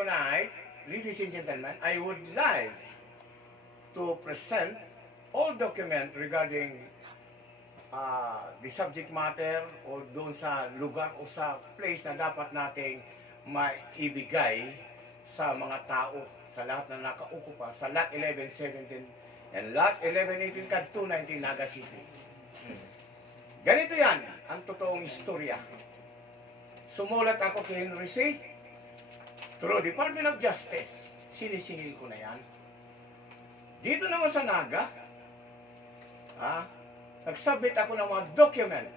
tonight, ladies and gentlemen, I would like to present all documents regarding the subject matter o doon sa lugar o sa place na dapat nating maibigay sa mga tao, sa lahat na nakaukupa, sa Lot 1117 and Lot 1118 kad 219 Naga City. Ganito yan, ang totoong istorya. Sumulat ako kay Henry C. Through Department of Justice, sinisingil ko na yan. Dito naman sa Naga, nagsubmit ako ng mga document.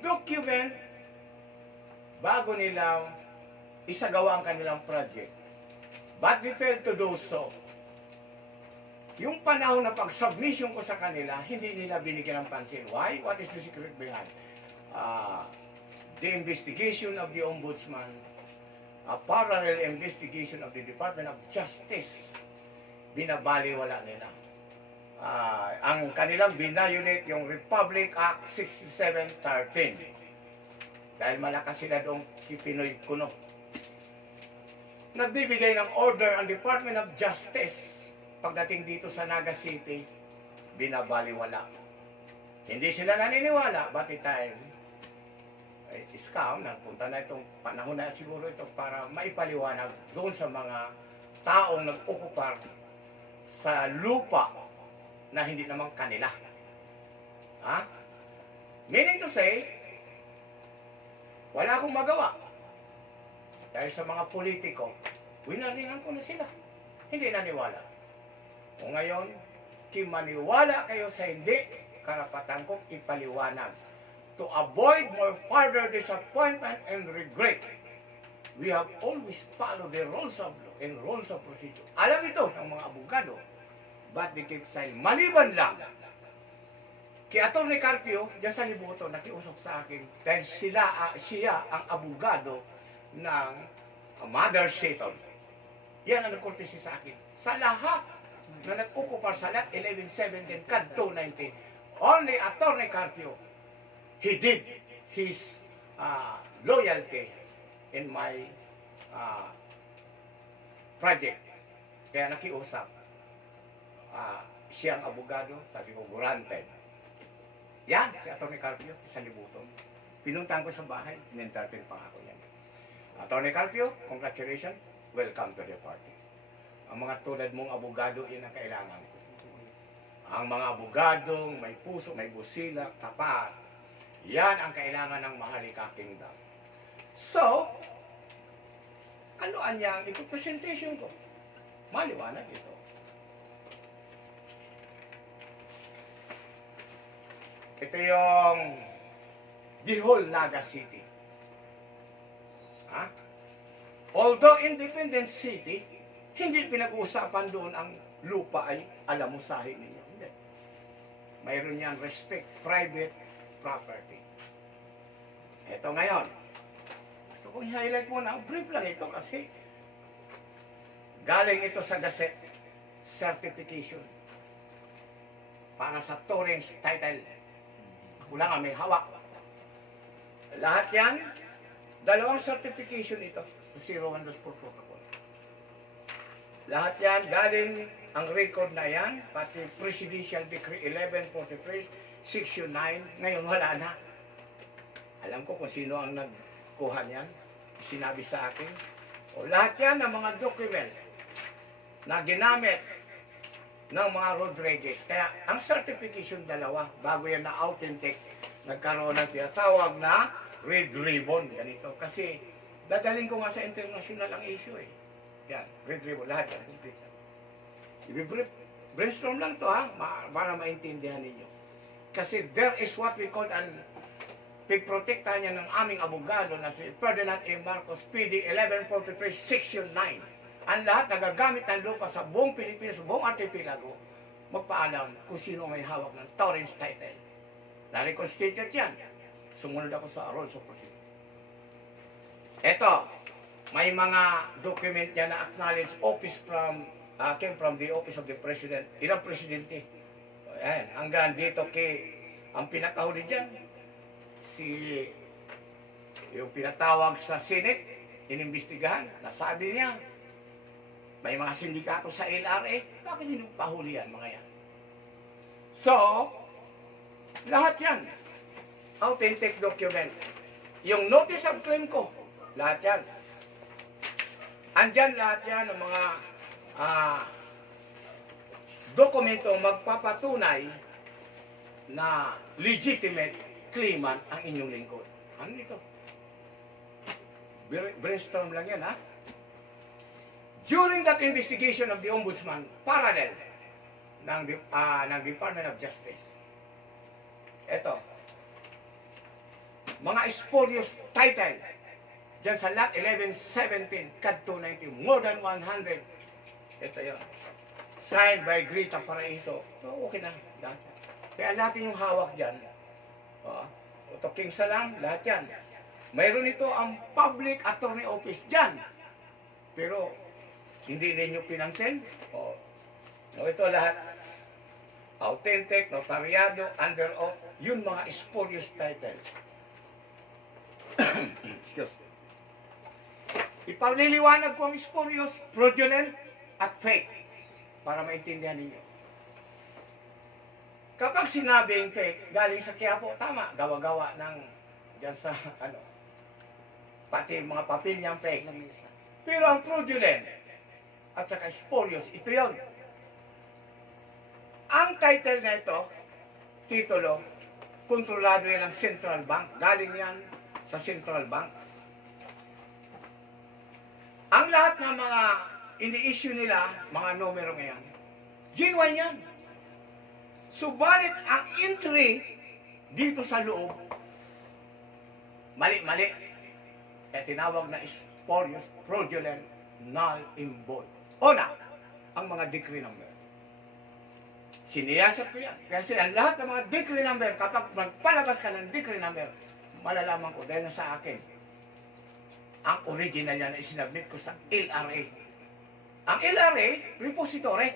Document bago nilang isagawa ang kanilang project. But they failed to do so. Yung panahon na pag-submission ko sa kanila, hindi nila binigyan ng pansin. Why? What is the secret behind? The investigation of the Ombudsman, a parallel investigation of the Department of Justice, binabaliwala nila. Ang kanilang binayolate yung Republic Act 6713. Dahil malakas sila doong Pinoy kuno. Nagbibigay ng order ang Department of Justice. Pagdating dito sa Naga City, binabaliwala. Hindi sila naniniwala, but the time is come, nagpunta na itong panahon na siguro ito para maipaliwanag doon sa mga taong nag-okupar sa lupa na hindi naman kanila. Meaning to say, wala akong magawa. Dahil sa mga politiko, winaringan ko na sila. Hindi naniwala. O ngayon, kimaniwala kayo sa hindi, karapatan kong ipaliwanag. To avoid more further disappointment and regret, we have always followed the rules of law and rules of procedure. Alam ito ng mga abogado, but they keep silent. Maliban lang, kay Atty. Carpio, dyan sa libuto, nakiusap sa akin, dahil siya ang abogado ng Mother Satan. Yan ang nagkortesi sa akin. Sa lahat na nag-ukupar sa Lot 1117 kad 219, only Atty. Carpio, he did his loyalty in my project. Kaya nakiusap. Siyang abogado, sabi ko, granted. Yan, si Atty. Carpio, sa libuton. Pinuntahan ko sa bahay, in-entertain pa ako yan. Atty. Carpio, congratulations, welcome to the party. Ang mga tulad mong abogado, yan ang kailangan ko. Ang mga abogadong may puso, may busilak, tapat, yan ang kailangan ng Maharlika Kingdom. So, ano ang ito-presentation ko? Maliwanag ito. Ito yung the whole Naga City. Although independent city, hindi pinag-uusapan doon ang lupa ay alamusahin ninyo. Hindi. Mayroon yan respect, private property. Ito ngayon. Gusto kong i-highlight muna. Brief lang ito kasi galing ito sa Gazette certification para sa Torrens title. Ako lang may hawak. Lahat yan, dalawang certification ito sa 01-4 protocol. Lahat yan, galing ang record na yan, pati Presidential Decree 1143, Section 9, ngayon wala na. Alam ko kung sino ang nagkuha niyan, sinabi sa akin. O lahat yan ng mga document na ginamit ng mga Rodriguez. Kaya ang certification dalawa, bago yan na authentic, nagkaroon ng tinatawag na red ribbon, ganito. Kasi dadaling ko nga sa international ang issue eh. Yan, red ribbon, lahat yan, complete. Brainstorm lang to para maintindihan ninyo. Kasi there is what we call pigprotektahan niya ng aming abogado na si Ferdinand A. Marcos, PD 1143, Section 9. Ang lahat nagagamit ng lupa sa buong Pilipinas, sa buong archipelago, magpaalam kung sino may hawak ng Torrens title. Dahil constituent yan, sumunod ako sa rules of procedure. Ito, may mga document niya na acknowledge office came from the office of the president. Ilang presidente? Ayan, hanggang dito ang pinakahuli dyan, yung pinatawag sa Senate, inimbestigahan. Nasabi niya, may mga sindikato sa LRA, bakit hindi pahuli yan, mga yan? So, lahat yan, authentic document. Yung notice of claim ko, lahat yan. Andyan lahat yan ng mga dokumento magpapatunay na legitimate claimant ang inyong lingkod. Ano ito? Brainstorm lang yan, ha? During that investigation of the Ombudsman, parallel ng Department of Justice, ito, mga spurious title, dyan sa lot 1117, CAD 290, more than 100, ito yun, signed by Grita Paraiso, okay na, lahat. Kaya lahat yung hawak dyan, Utoking Salam, lahat yan. Mayroon ito ang Public Attorney Office dyan. Pero, hindi ninyo pinansin. Ito lahat. Authentic, notaryado, under oath, yun mga spurious title. Excuse. Ipaliliwanag ko ang spurious, fraudulent, at fake. Para maintindihan ninyo. Kapag sinabing fake, galing sa Quiapo, tama, gawa-gawa ng, dyan sa, pati mga papel niyang fake. Pero ang fraudulent, at saka spurious, ito yun. Ang title na ito, titulo, kontrolado yan ng Central Bank. Galing yan sa Central Bank. Ang lahat ng mga ini-issue nila, mga numero ngayon, genuine yan. Subalit ang entry dito sa loob, mali-mali. Kaya tinawag na spurious, fraudulent, null in void. Una, ang mga decree number. Siniyasat ko yan. Kasi ang lahat ng mga decree number, kapag magpalabas ka ng decree number, malalaman ko dahil nasa akin. Ang original yan ay sinabit ko sa LRA. Ang LRA, repository.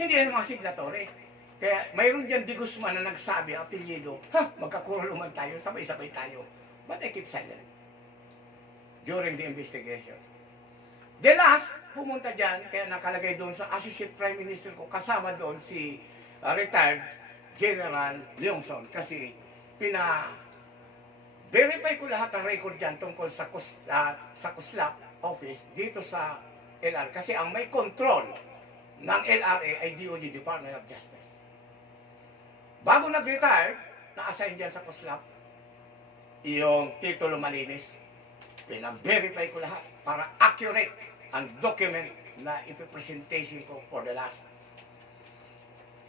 Hindi yan mga signatory. Kaya mayroon dyan Di Guzman na nagsabi, apelyido, magkakuruluman tayo, sabay-sabay tayo. But I keep silent during the investigation. The last, pumunta dyan, kaya nakalagay doon sa Associate Prime Minister ko, kasama doon si retired General Leongson. Kasi verify ko lahat ng record dyan tungkol sa Kuslap office dito sa LRA. Kasi ang may control ng LRA ay DOJ, Department of Justice. Bago nag-retire, na-assign dyan sa Kuslap, yung titulo malinis. Pina-verify ko lahat para accurate ang document na ipipresentation ko for the last.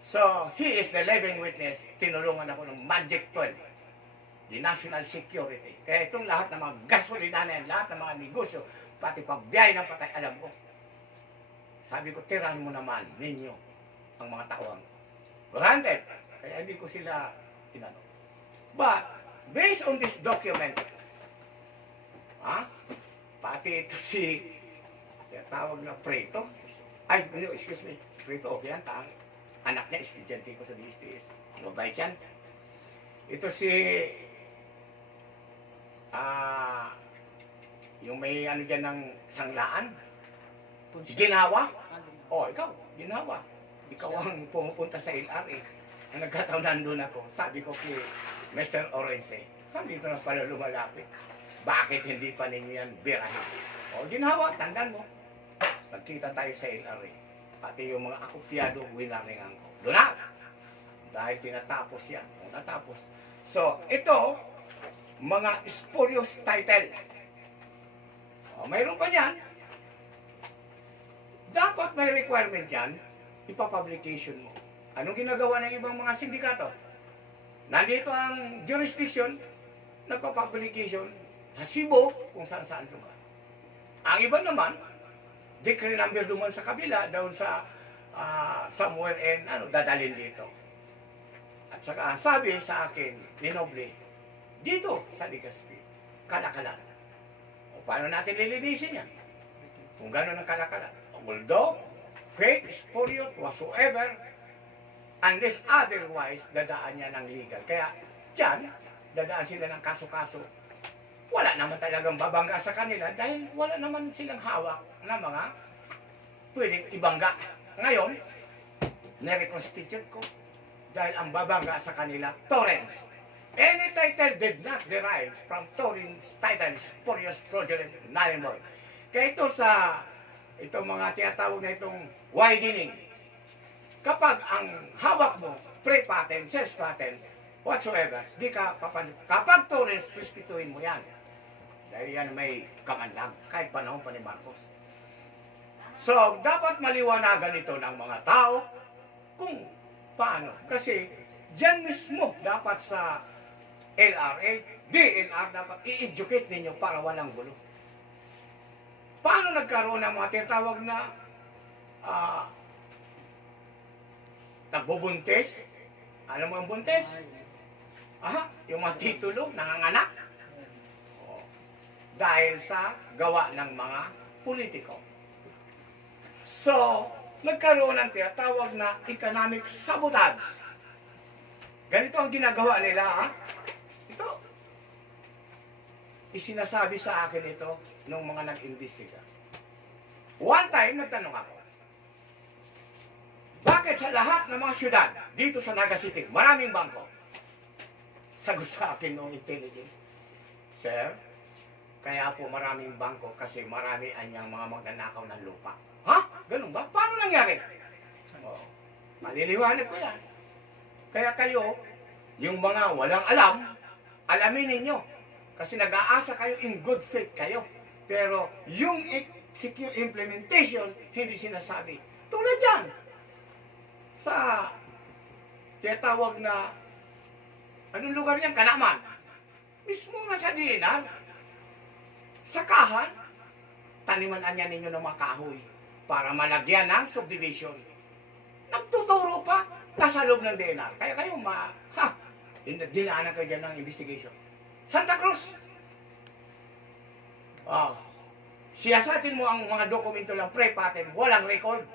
So, he is the living witness. Tinulungan ako ng Magic 12, the national security. Kaya itong lahat ng mga gasolina na yan, lahat ng mga negosyo, pati pagbiyahe ng patay, alam ko. Sabi ko, tirahan mo naman ninyo ang mga tauhan. Granted, kaya hindi ko sila inano. But, based on this document, pati ito si, tawag na Preto. Ay, excuse me, Preto, okay yan, anak niya, estudyante ko sa DSTS. Mabait yan. Ito si, yung may ano dyan ng sanglaan, si Ginawa. Ikaw, Ginawa. Ikaw ang pumupunta sa LRA. Ang nagkataon nandun ako, sabi ko kay Mr. Orense, dito na pala lumalapit. Bakit hindi pa ninyo yan birahin? Ginawa, tandaan mo. Nagkita tayo sa LRA. Pati yung mga akopyado, winaringan ko. Doon na! Dahil tinatapos yan. Natapos. So, ito, mga spurious title. Mayroon pa yan. Dapat may requirement yan, ipapublication mo. Anong ginagawa ng ibang mga sindikato? Nandito ang jurisdiction, nagpa-publication sa Cebu, kung saan-saan lugar. Ang iba naman, decree number duman sa kabila, doon sa somewhere in, dadalhin dito. At saka sabi sa akin, ni Noble, dito sa Legazpi, kalakalan. Paano natin lilinisin yan? Kung gano'n ang kalakalan. Although, fake, spurious, whatsoever, unless otherwise, dadaan niya ng legal. Kaya, dyan, dadaan sila ng kaso-kaso. wala naman talagang babangga sa kanila dahil wala naman silang hawak na mga pwedeng ibangga. Ngayon, nireconstitute ko dahil ang babangga sa kanila, torrents. Any title did not derive from torrents titles, spurious, fraudulent, null and void. Kaya ito sa itong mga tinatawag na itong widening, kapag ang hawak mo, pre-patent, sales patent, whatsoever, di ka kapag torrents, respetuhin mo yan. Dahil yan may kamandag, kahit panahon pa ni Marcos. So, dapat maliwanagan ito ng mga tao kung paano. Kasi, dyan mismo dapat sa LRA, DNR, dapat i-educate ninyo para walang gulo. Paano nagkaroon ng mga tinatawag na nagbubuntis? Alam mo ang buntis? Yung mga titulo, nanganganak. Dahil sa gawa ng mga politiko. So, nagkaroon ng tinatawag na economic sabotage. Ganito ang ginagawa nila, Ito, isinasabi sa akin ito nung mga nag-imbestiga. One time, nagtanong ako, bakit sa lahat ng mga syudad dito sa Naga City, maraming bangko? Sagot sa akin ng intelligence, Sir, kaya po maraming bangko kasi marami anyang mga magnanakaw ng lupa. Ganun ba? Paano nangyari? Maliliwanag ko yan. Kaya kayo, yung mga walang alam, alamin ninyo. Kasi nag-aasa kayo in good faith kayo. Pero yung execute implementation, hindi sinasabi. Tulad yan. Sa tinatawag na, anong lugar yan? Kanaman. Mismo nga sa DNR, sakahan, taniman niya ninyo ng mga kahoy para malagyan ng subdivision. Nagtuturo pa, nasa loob ng DNR. Kaya kayo, dinaanan kayo dyan ng investigation. Santa Cruz. Siyasatin mo ang mga dokumento lang pre-patent, walang record.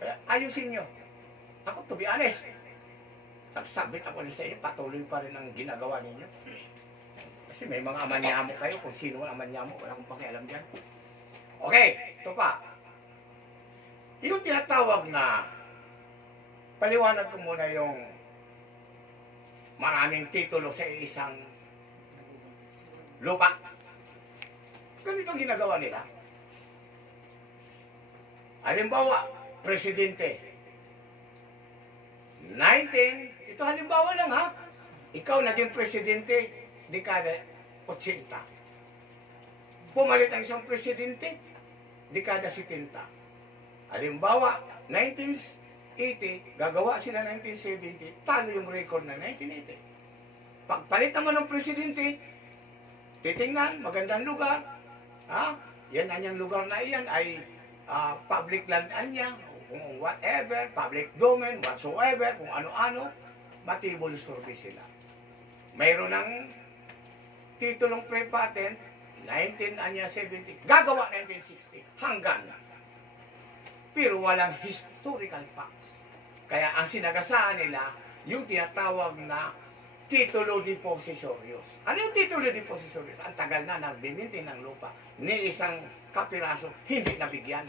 Kaya ayusin nyo. Ako, to be honest, nagsabit ako sa inyo, patuloy pa rin ang ginagawa ninyo. Kasi may mga amanyamo kayo, kung sino ang amanyamo, wala akong pakialam dyan. Okay, ito pa. Yung tinatawag na, paliwanag ko muna yung maraming titulo sa isang lupa. Ganito ang ginagawa nila. Halimbawa, presidente. Ito halimbawa lang Ikaw naging presidente, dekada 80. Pumalit ang isang presidente, dekada 70. Halimbawa, 1980, gagawa sila 1970, talo yung record na 1980. Pagpalit naman ng presidente, titingnan, magandang lugar, yan anyang lugar na iyan ay public land niya, kung whatever, public domain, whatsoever, kung ano-ano, matibol service sila. Mayroon ng titulong pre-patent, 1970, gagawa 1960, hanggang. Pero walang historical facts. Kaya ang sinagasaan nila, yung tinatawag na titulo de posesorios. Ano yung titulo de posesorios? Ang tagal na nagbimintin ng lupa, ni isang kapiraso, hindi nabigyan.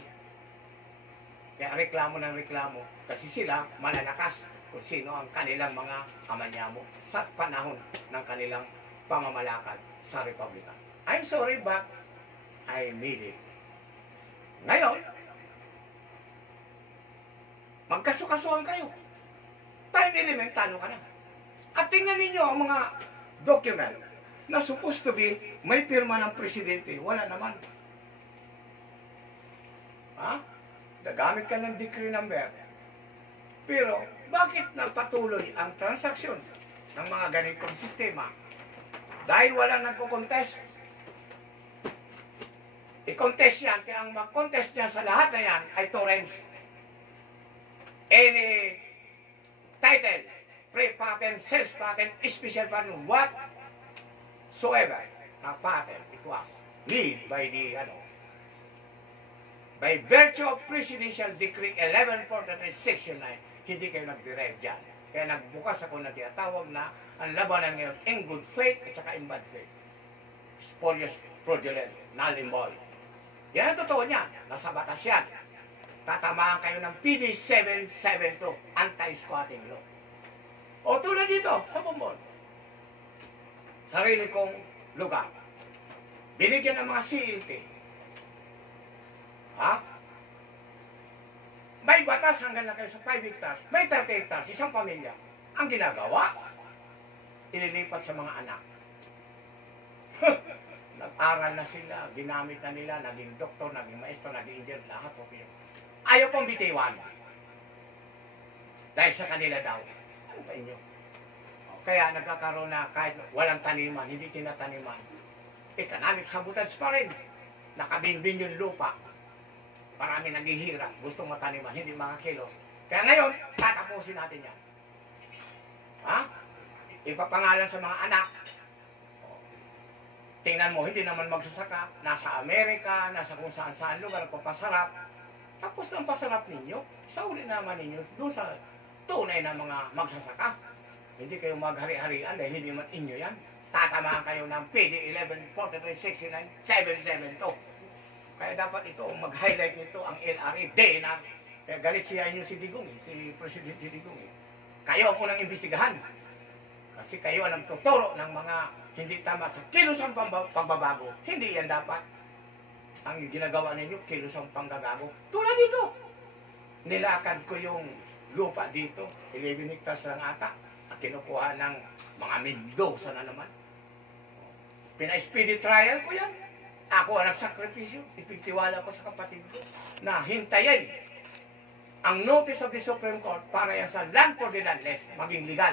Kaya reklamo ng reklamo, kasi sila malalakas kung sino ang kanilang mga amanyamo sa panahon ng kanilang pamamalakad sa Republika. I'm sorry, but I made it. Ngayon, magkasukasuhan kayo. Time element, talo ka na. At tingnan ninyo ang mga document na supposed to be may pirma ng presidente. Wala naman. Nagamit ka ng decree number. Pero, bakit nagpatuloy ang transaksyon ng mga ganitong sistema? Dahil walang nagko-contest. I-contest yan, kaya ang mag-contest niya sa lahat na yan ay torrents. Any title, pre-patent, sales patent, special patent, whatsoever, na patent, it was made by the, by virtue of Presidential Decree 1143, Section 9, hindi kayo nag-derive dyan. Kaya nagbukas ako na tinatawag na ang labanan ngayon in good faith at saka in bad faith. spurious, fraudulent, null and void. Yan ang totoo niya. Nasa batas yan. Tatamaan kayo ng PD 772, anti-squatting law. O tulad dito, sa Bombon. Sarili kong lugar. Binigyan ng mga CLT. Ha? May batas hanggang na kayo sa 5 hectares. May 30 hectares, isang pamilya. Ang ginagawa, ililipat sa mga anak. Nag-aral na sila, ginamit na nila, naging doktor, naging maestro, naging engineer, lahat po yun. Ayaw pang bitiwan. Dahil sa kanila daw. Ano pa inyo? Kaya nagkakaroon na kahit walang taniman, hindi tinataniman. Economic sabotage pa rin. Nakabinbin yung lupa. Marami naghihirap, gustong mataniman, hindi makakilos. Kaya ngayon, tatapusin natin yan. Ha? Ipapangalan sa mga anak. Tingnan mo, hindi naman magsasaka. Nasa Amerika, nasa kung saan-saan lugar, papasarap. Tapos ang pasarap ninyo, sauli naman ninyo doon sa tunay na mga magsasaka. Hindi kayo maghari-harian dahil hindi man inyo yan. Tatamaan kayo ng PD 11, 43, 69, 772. Kaya dapat ito, mag-highlight nito ang LRA, DNR. Kaya galit siya inyo si Digong, si Presidente Digong. Kayo ang unang imbestigahan. Kasi kayo ang nagtuturo ng mga hindi tama sa kilusang pagbabago. Hindi yan dapat. Ang ginagawa ninyo, kilusang panggagago. Tulad dito. Nilakad ko yung lupa dito. 11 hectares lang ata. At kinukuha ng mga Mendoza na naman. Pina-speedy trial ko yan. Ako ang nagsakripisyo. Ipagtiwala ko sa kapatid ko na hintayin ang notice of the Supreme Court para yan sa land for the landless maging legal.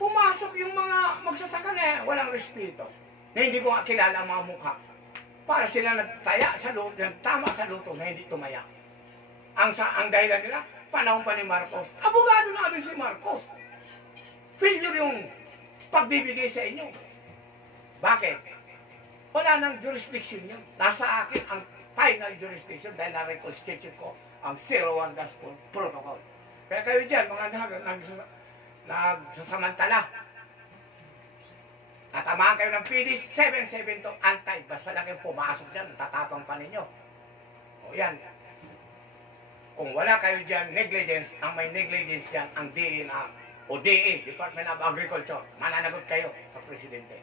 Pumasok yung mga magsasaka na walang respeto, na hindi ko nga kilala ang mga mukha. Para sila nagtaya sa luto, nagtama sa luto na hindi tumaya. Ang dahilan nila, panahon pa ni Marcos. Abogado namin si Marcos. Failure yung pagbibigay sa inyo. Bakit? Wala nang jurisdiction yun. Nasa akin ang final jurisdiction dahil na-reconstitute ko ang 01 Gospel Protocol. Kaya kayo dyan, mga nagsasamantala. Tatamaan kayo ng PD 772 antay. Basta lang yung pumasok dyan, tatapang pa ninyo. O yan. Kung wala kayo dyan, negligence, ang may negligence dyan, ang DNR o DE, Department of Agriculture, mananagot kayo sa Presidente.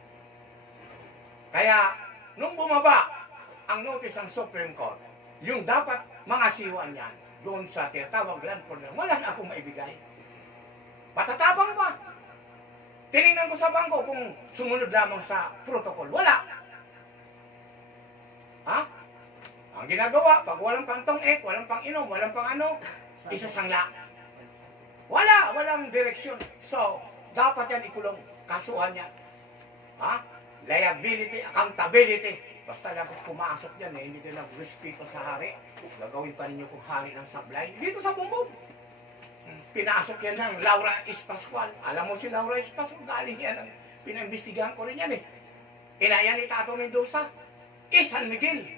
Kaya, nung bumaba ang notice ng Supreme Court, yung dapat mga siwan yan, doon sa tinatawag land for land, wala na akong maibigay. Patatabang pa. Tinignan ko sa bangko kung sumunod lamang sa protocol. Wala. Ha? Ang ginagawa, pag walang pang tong-ek, walang pang inom, walang pang ano, isasangla. Walang direksyon. So, dapat yan ikulong. Kasuhan yan. Ha? Liability, accountability. Basta dapat pumasok yan eh, hindi din nag-respeto sa hari. Gagawin pa ninyo kung hari ng sablay. Dito sa Bumbong. Pinasok yan ng Laura Espascual. Alam mo si Laura Espascual, galing yan. Pinaimbestigahan ko rin yan eh. Inayan ni Tato Mendoza. San Miguel.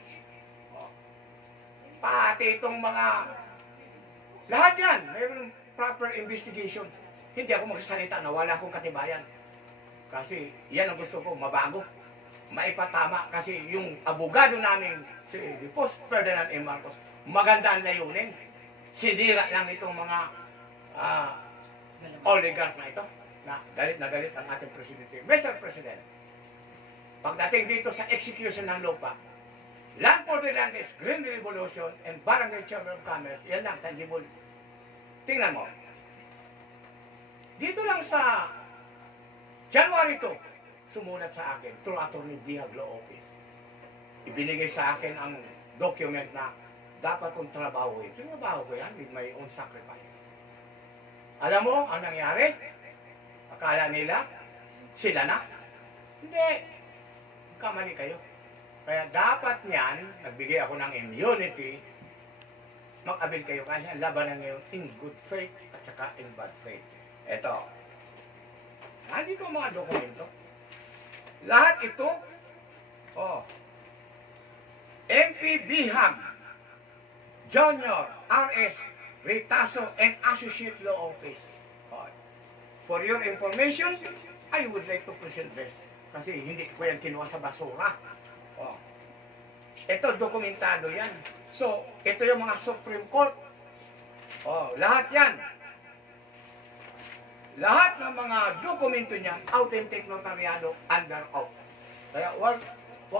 Pati itong mga... Lahat yan, mayroon proper investigation. Hindi ako magsasalita na wala akong katibayan. Kasi yan ang gusto ko, mabago. Maipatama. Kasi yung abogado namin, si Post Ferdinand M. Marcos, maganda ang layunin. Sinira lang itong mga oligarch na ito, na galit ang ating Presidente. Mr. President, pagdating dito sa execution ng lupa, land for the landless, Green Revolution, and Barangay Chamber of Commerce, yan lang, tangible. Tingnan mo. Dito lang sa January 2, sumulat sa akin, through Attorney Bihag Law Office. Ibinigay sa akin ang document na dapat kong trabahuin. Trabaho ko yan with my own sacrifice. Alam mo, ang nangyari? Akala nila, sila na? Hindi. Kamali kayo. Kaya dapat niyan, nagbigay ako ng immunity, mag-abil kayo kasi labanan ngayon in good faith at saka in bad faith. Ito. Nandito ang mga dokumento. Lahat ito, MP Bihag, Junior, RS, Ritaso, and Associate Law Office. For your information, I would like to present this. Kasi hindi ko yan kinuha sa basura. Oh. Ito, dokumentado yan. So, ito yung mga Supreme Court. Oh, lahat yan. Lahat ng mga dokumento niyan, authentic notaryado under oath. Kaya wag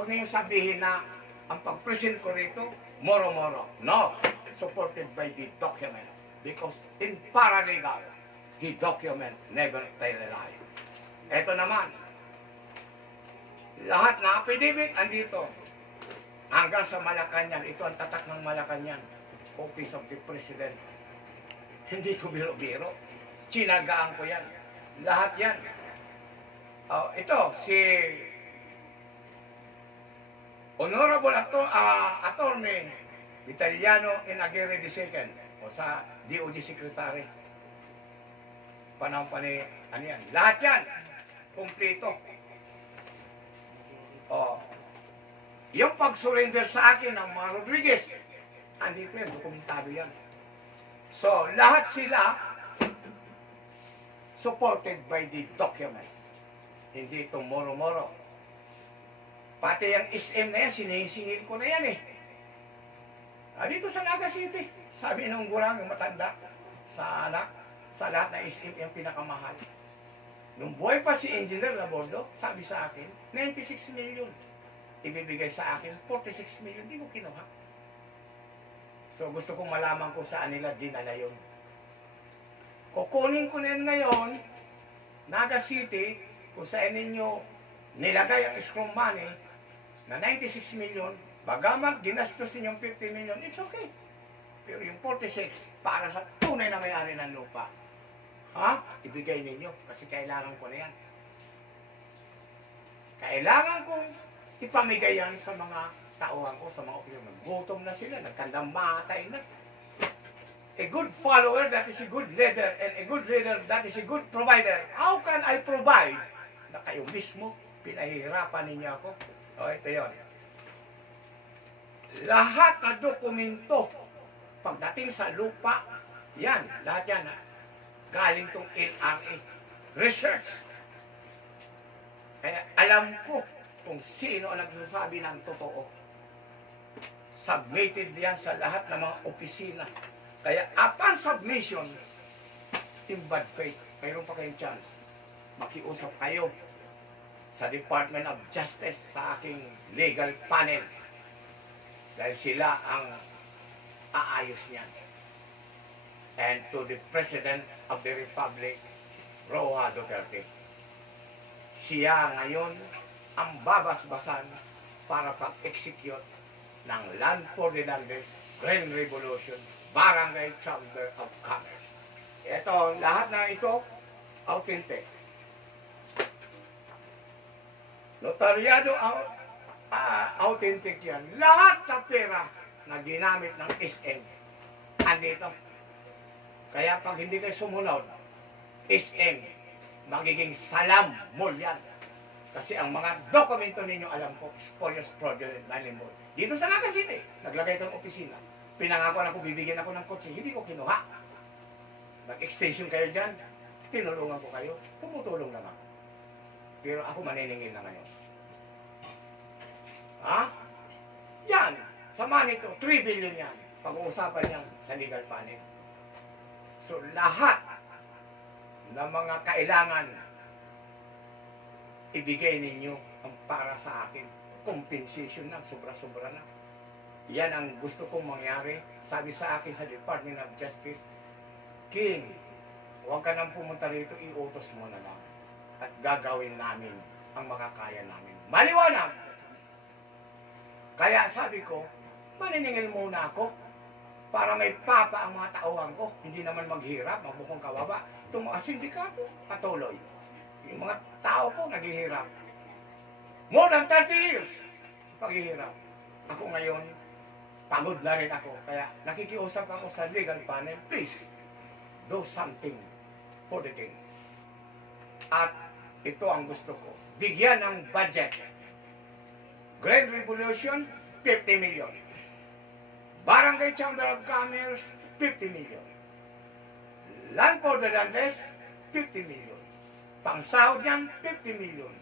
niyo sabihin na ang pag-present ko rito, moro-moro. No, supported by the document. Because in paralegal, the document never tell a lie. Ito naman, lahat na affidavit andito. Hanggang sa Malacanang, ito ang tatak ng Malacanang, Office of the President. Hindi ko biro-biro. Chinagaan ko yan. Lahat yan. Ito, si Honorable Attorney Vitaliano Inaguirre II, o sa DOJ Secretary. Panahon pa ni, ano yan? Lahat yan. Kumplito. Yung pag-surrender sa akin ng mga Rodriguez, andito yan, dokumentado yan. So, lahat sila supported by the document. Hindi ito moro-moro. Pati yung SM na yan, sinisingil ko na yan eh. Dito sa Naga City, sabi nung gurang, yung matanda, sa anak, sa lahat na SM yung pinakamahal. Nung buhay pa si Engineer Labordo, sabi sa akin, 96 million. Ibibigay sa akin, 46 million, hindi ko kinuha. So gusto kong malaman kung saan nila dinala yun. Kukunin ko na yun ngayon, Naga City, kung saan ninyo nilagay ang escrow money na 96 million, bagamat ginastos ninyong 50 million, it's okay. Pero yung 46, para sa tunay na may-ari ng lupa, ibigay ninyo, kasi kailangan ko na yan. Kailangan kong ipamigay yan sa mga tauhan ko, sa mga opinion. Gutom na sila, nagkandang matay na. A good follower, that is a good leader, and a good leader, that is a good provider. How can I provide na kayo mismo, pinahihirapan ninyo ako? Ito yun. Lahat na dokumento, pagdating sa lupa, yan, lahat yan, galing tong LRA. Research. Kaya alam ko kung sino ang nagsasabi ng totoo. Submitted yan sa lahat ng mga opisina. Kaya upon submission, in bad faith, mayroon pa kayong chance. Makiusap kayo sa Department of Justice, sa aking legal panel. Dahil sila ang aayos niyan. And to the President of the Republic, Roa Duterte. Siya ngayon ang babasbasan para pag-execute ng Land for the Landless, Green Revolution, Barangay Chamber of Commerce. Ito, lahat na ito, authentic. Notaryado, authentic yan. Lahat na pera na ginamit ng SM, andito. Kaya pag hindi kayo sumunod, SM, magiging salam mo yan. Kasi ang mga dokumento ninyo, alam ko, spurious fraudulent malimol. Dito sa Naga City, naglagay itong opisina. Pinangako na ko, bibigyan ako ng kotse, hindi ko kinuha. Nag-extension kayo dyan, tinulungan ko kayo, tumutulong naman. Pero ako maniningil na ngayon. Yan, sama nito, 3 billion yan. Pag-uusapan yan sa legal panel. So lahat ng mga kailangan ibigay ninyo ang para sa akin. Compensation na, sobra-sobra na. Yan ang gusto kong mangyari. Sabi sa akin sa Department of Justice, King, huwag ka nang pumunta rito, iutos mo na lang. At gagawin namin ang makakaya namin. Maliwanag! Kaya sabi ko, maniningil muna ako para may papa ang mga tauhan ko. Hindi naman maghirap, mabukong kababa. Itong mga sindikato, patuloy. Yung mga tao ko naghihirap. More than 30 years sa paghihirap. Ako ngayon, pagod na rin ako. Kaya nakikiusap ako sa legal panel, please, do something for the king. At ito ang gusto ko. Bigyan ng budget. Green Revolution, 50 million. Barangay Chamber of Commerce, 50 million. Land for the Landless, 50 million. Pangsahod niyan, 50 million.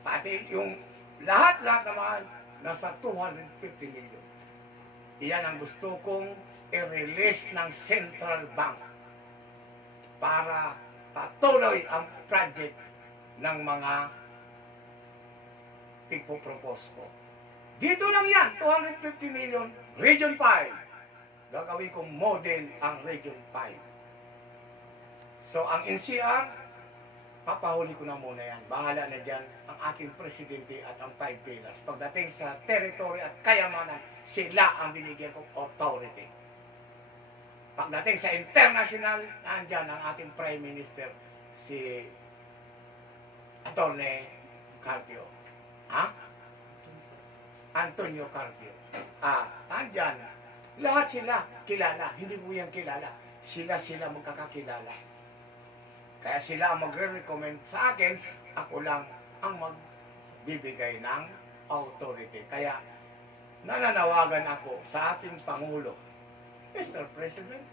Pati yung lahat-lahat naman nasa 250 million. Iyan ang gusto kong i-release ng Central Bank para patuloy ang project ng mga ipopropose ko. Dito lang yan, 250 million, Region 5. Gagawin kong model ang Region 5. So, ang NCR, papahuli ko na muna yan. Bahala na dyan ang aking presidente at ang 5 pillars. Pagdating sa territory at kayamanan, sila ang binigyan kong authority. Pagdating sa international, nandyan ang ating Prime Minister, si Atty. Carpio. Antonio Carpio. Nandyan. Lahat sila kilala. Hindi mo yan kilala. Sila magkakakilala. Kaya sila ang magre-recommend sa akin, ako lang ang magbibigay ng authority. Kaya nananawagan ako sa ating Pangulo, Mr. President,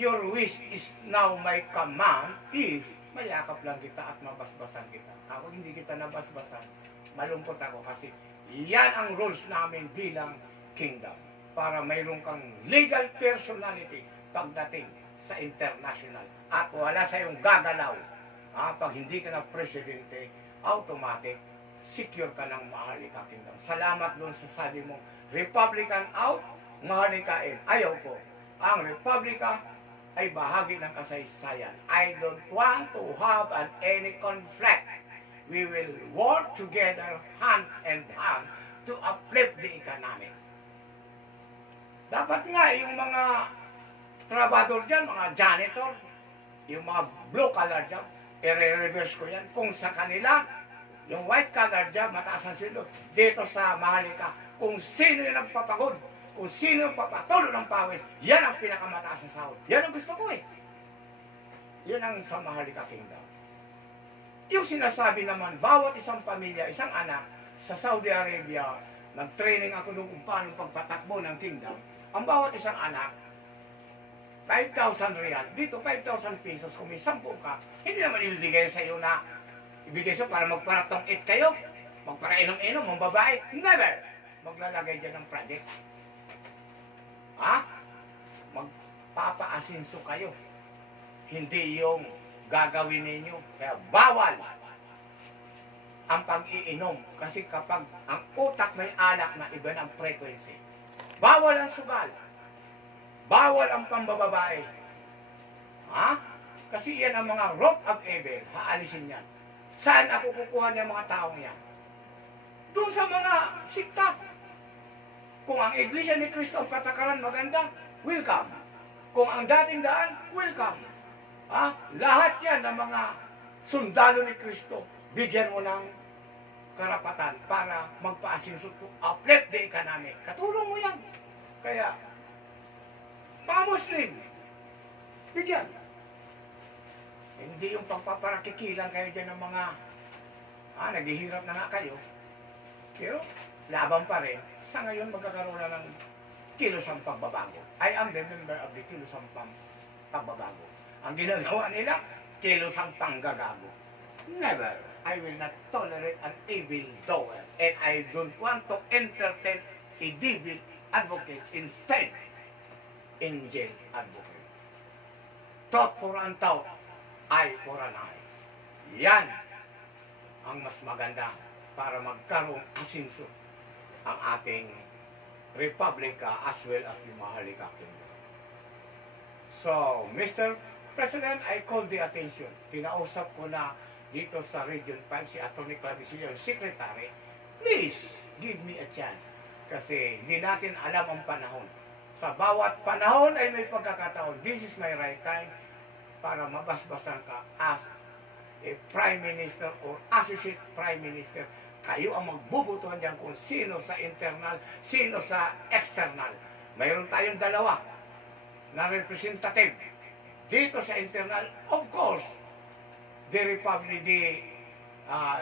your wish is now my command if mayakap lang kita at mabasbasan kita. Ako hindi kita nabasbasan, malungkot ako kasi yan ang rules namin bilang kingdom. Para mayroon kang legal personality pagdating sa international. At wala sa iyong gagalaw. Pag hindi ka na presidente, automatic, secure ka ng Maharlika Kingdom. Salamat doon sa sabi mo, Republican out, Maharlika in. Ayaw ko. Ang Republika ay bahagi ng kasaysayan. I don't want to have any conflict. We will work together hand in hand to uplift the economy. Dapat nga yung mga trabador dyan, mga janitor, yung mga blue collar job, i-reverse ko yan. Kung sa kanila, yung white collar job, mataas ang silo. Dito sa Maharlika, kung sino yung nagpapagod, kung sino yung papatulo ng pawis, yan ang pinakamataas na sahod. Yan ang gusto ko eh. Yan ang sa Maharlika Kingdom. Yung sinasabi naman, bawat isang pamilya, isang anak, sa Saudi Arabia, nag-training ako doon kung paano pagpatakbo ng kingdom, ang bawat isang anak, 5,000 real. Dito, 5,000 pesos. Kung may 10 ka, hindi naman ibigay sa iyo na ibigay sa para magparatong it kayo. Magparainom-inom, mga babae. Never. Maglalagay dyan ng project. Magpapaasinso kayo. Hindi yung gagawin ninyo. Kaya bawal ang pag-iinom. Kasi kapag ang utak may alak na iba ng frequency. Bawal ang sugal. Bawal ang pambababae. Kasi yan ang mga root of evil. Haalisin yan. Saan ako kukuha ng mga taong yan? Doon sa mga sikta. Kung ang Iglesia ni Cristo ang patakaran maganda, welcome. Kung ang dating daan, welcome. Lahat yan ng mga sundalo ni Cristo, bigyan mo ng karapatan para magpa-asinso to uplift the economic. Katulong mo yan. Kaya, mga Muslim, bigyan. Hindi yung pagpaparakikilan kayo dyan ng mga naghihirap na nga kayo. Pero, laban pa rin. Sa ngayon, magkakaroon na ng kilosang pagbabago. I am the member of the kilosang pagbabago. Ang ginagawa nila, kilosang panggagago. Never. I will not tolerate an evil doer. And I don't want to entertain a devil advocate instead. Angel advocate. Thought for an thought, eye for an eye. Yan ang mas maganda para magkaroon asinso ang ating Republika as well as the Maharlika Kingdom. So, Mr. President, I call the attention. Kinausap ko na dito sa Region 5 si Atty. Clavisillo, Secretary. Please, give me a chance. Kasi hindi natin alam ang panahon. Sa bawat panahon ay may pagkakataon. This is my right time para mabasbasan ka as a Prime Minister or Associate Prime Minister. Kayo ang magbubutuhan dyan kung sino sa internal, sino sa external. Mayroon tayong dalawa na representative. Dito sa internal, of course, the Republic,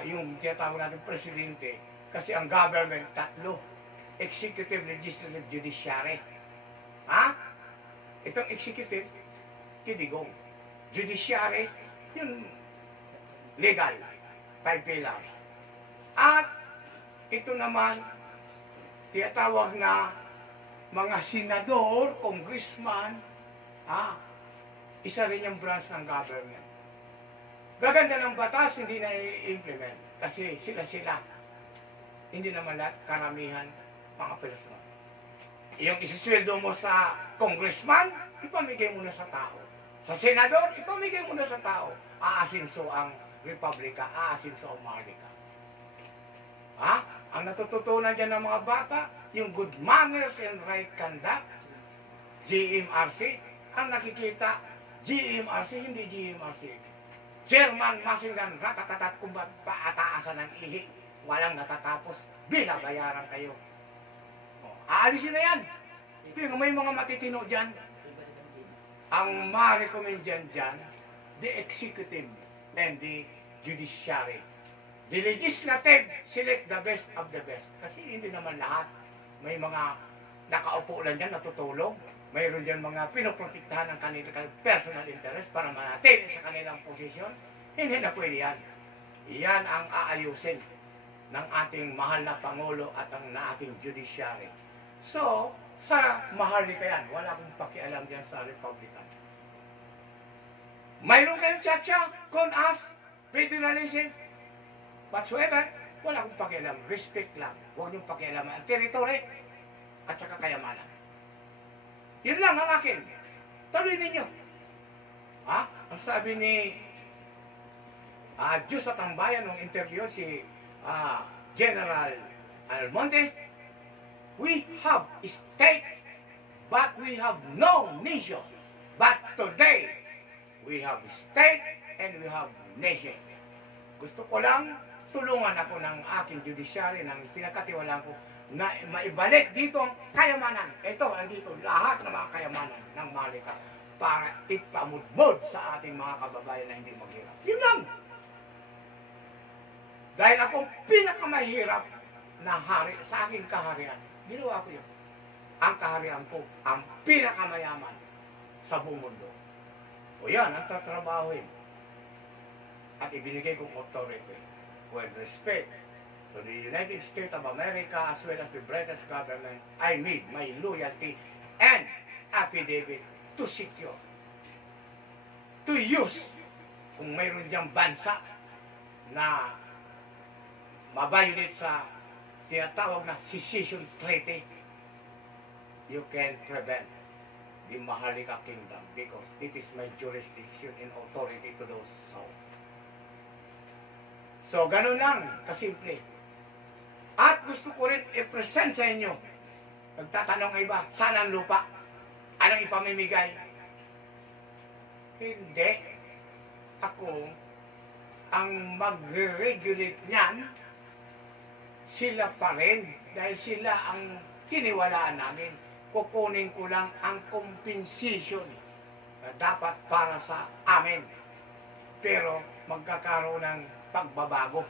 yung tinatawag natin presidente, kasi ang government, tatlo, executive, legislative, judiciary. Itong executive, kidigong. Judiciary, yung legal. 5 pillars. At ito naman, tinatawag na mga senador, congressman, isa rin yung branch ng government. Gaganda ng batas, hindi na i-implement. Kasi sila-sila. Hindi naman lahat, karamihan, mga personal. Yung isisweldo mo sa congressman, ipamigay mo na sa tao. Sa senador, ipamigay mo na sa tao. Aasinso ang Republika, aasinso ang Maharlika. Ang natututunan dyan ng mga bata, yung good manners and right conduct, GMRC, ang nakikita, GMRC, hindi GMRC. German machine gun, ratatatat, kung ba't paataasan ng ihi, walang natatapos, binabayaran kayo. Aalisin na yan. Pero may mga matitino dyan. Ang ma-recommend dyan, the executive and the judiciary. The legislative select the best of the best. Kasi hindi naman lahat. May mga nakaupo lang dyan, natutulog. Mayroon dyan mga pinoprotektahan ng kanilang personal interest para manatili sa kanilang posisyon. Hindi na pwede yan. Yan ang aayusin ng ating mahal na Pangulo at ang ating judiciary. So, sa Maharlika yan, wala akong pakialam dyan sa Republican. Mayroon kayong tsa-tsa, con-us, federalism, whatsoever, wala akong pakialam. Respect lang. Huwag niyong pakialaman ang territory at saka kayamanan. Yun lang ang akin. Tuloy ninyo. Ang sabi ni Diyos at ang Bayan nung interview si General Almonte, we have state, but we have no nation. But today, we have state and we have nation. Gusto ko lang tulungan ako ng aking judiciary, ng pinakatiwalaan ko, na maibalik dito ang kayamanan. Ito, andito, lahat ng mga kayamanan ng Maharlika para ipamudmod sa ating mga kababayan na hindi maghirap. Yun lang. Dahil akong pinakamahirap na hari sa aking kaharian, ginawa ko yun. Ang kaharian ko, ang pinakamayaman sa buong mundo. O yan, ang tatrabahoin. At ibinigay kong authority with respect to the United States of America as well as the British government. I made my loyalty and affidavit to secure, to use, kung mayroon diyang bansa na mabayulit sa tinatawag na secession treaty, you can prevent the Maharlika Kingdom because it is my jurisdiction and authority to do so. So, ganun lang, kasimple. At gusto ko rin i-present sa inyo. Nagtatanong ng iba, saan ang lupa? Anong ipamimigay? Hindi. Ako, ang magre-regulate niyan, sila pa rin. Dahil sila ang tiniwalaan namin. Kukunin ko lang ang compensation na dapat para sa amin. Pero magkakaroon ng pagbabago.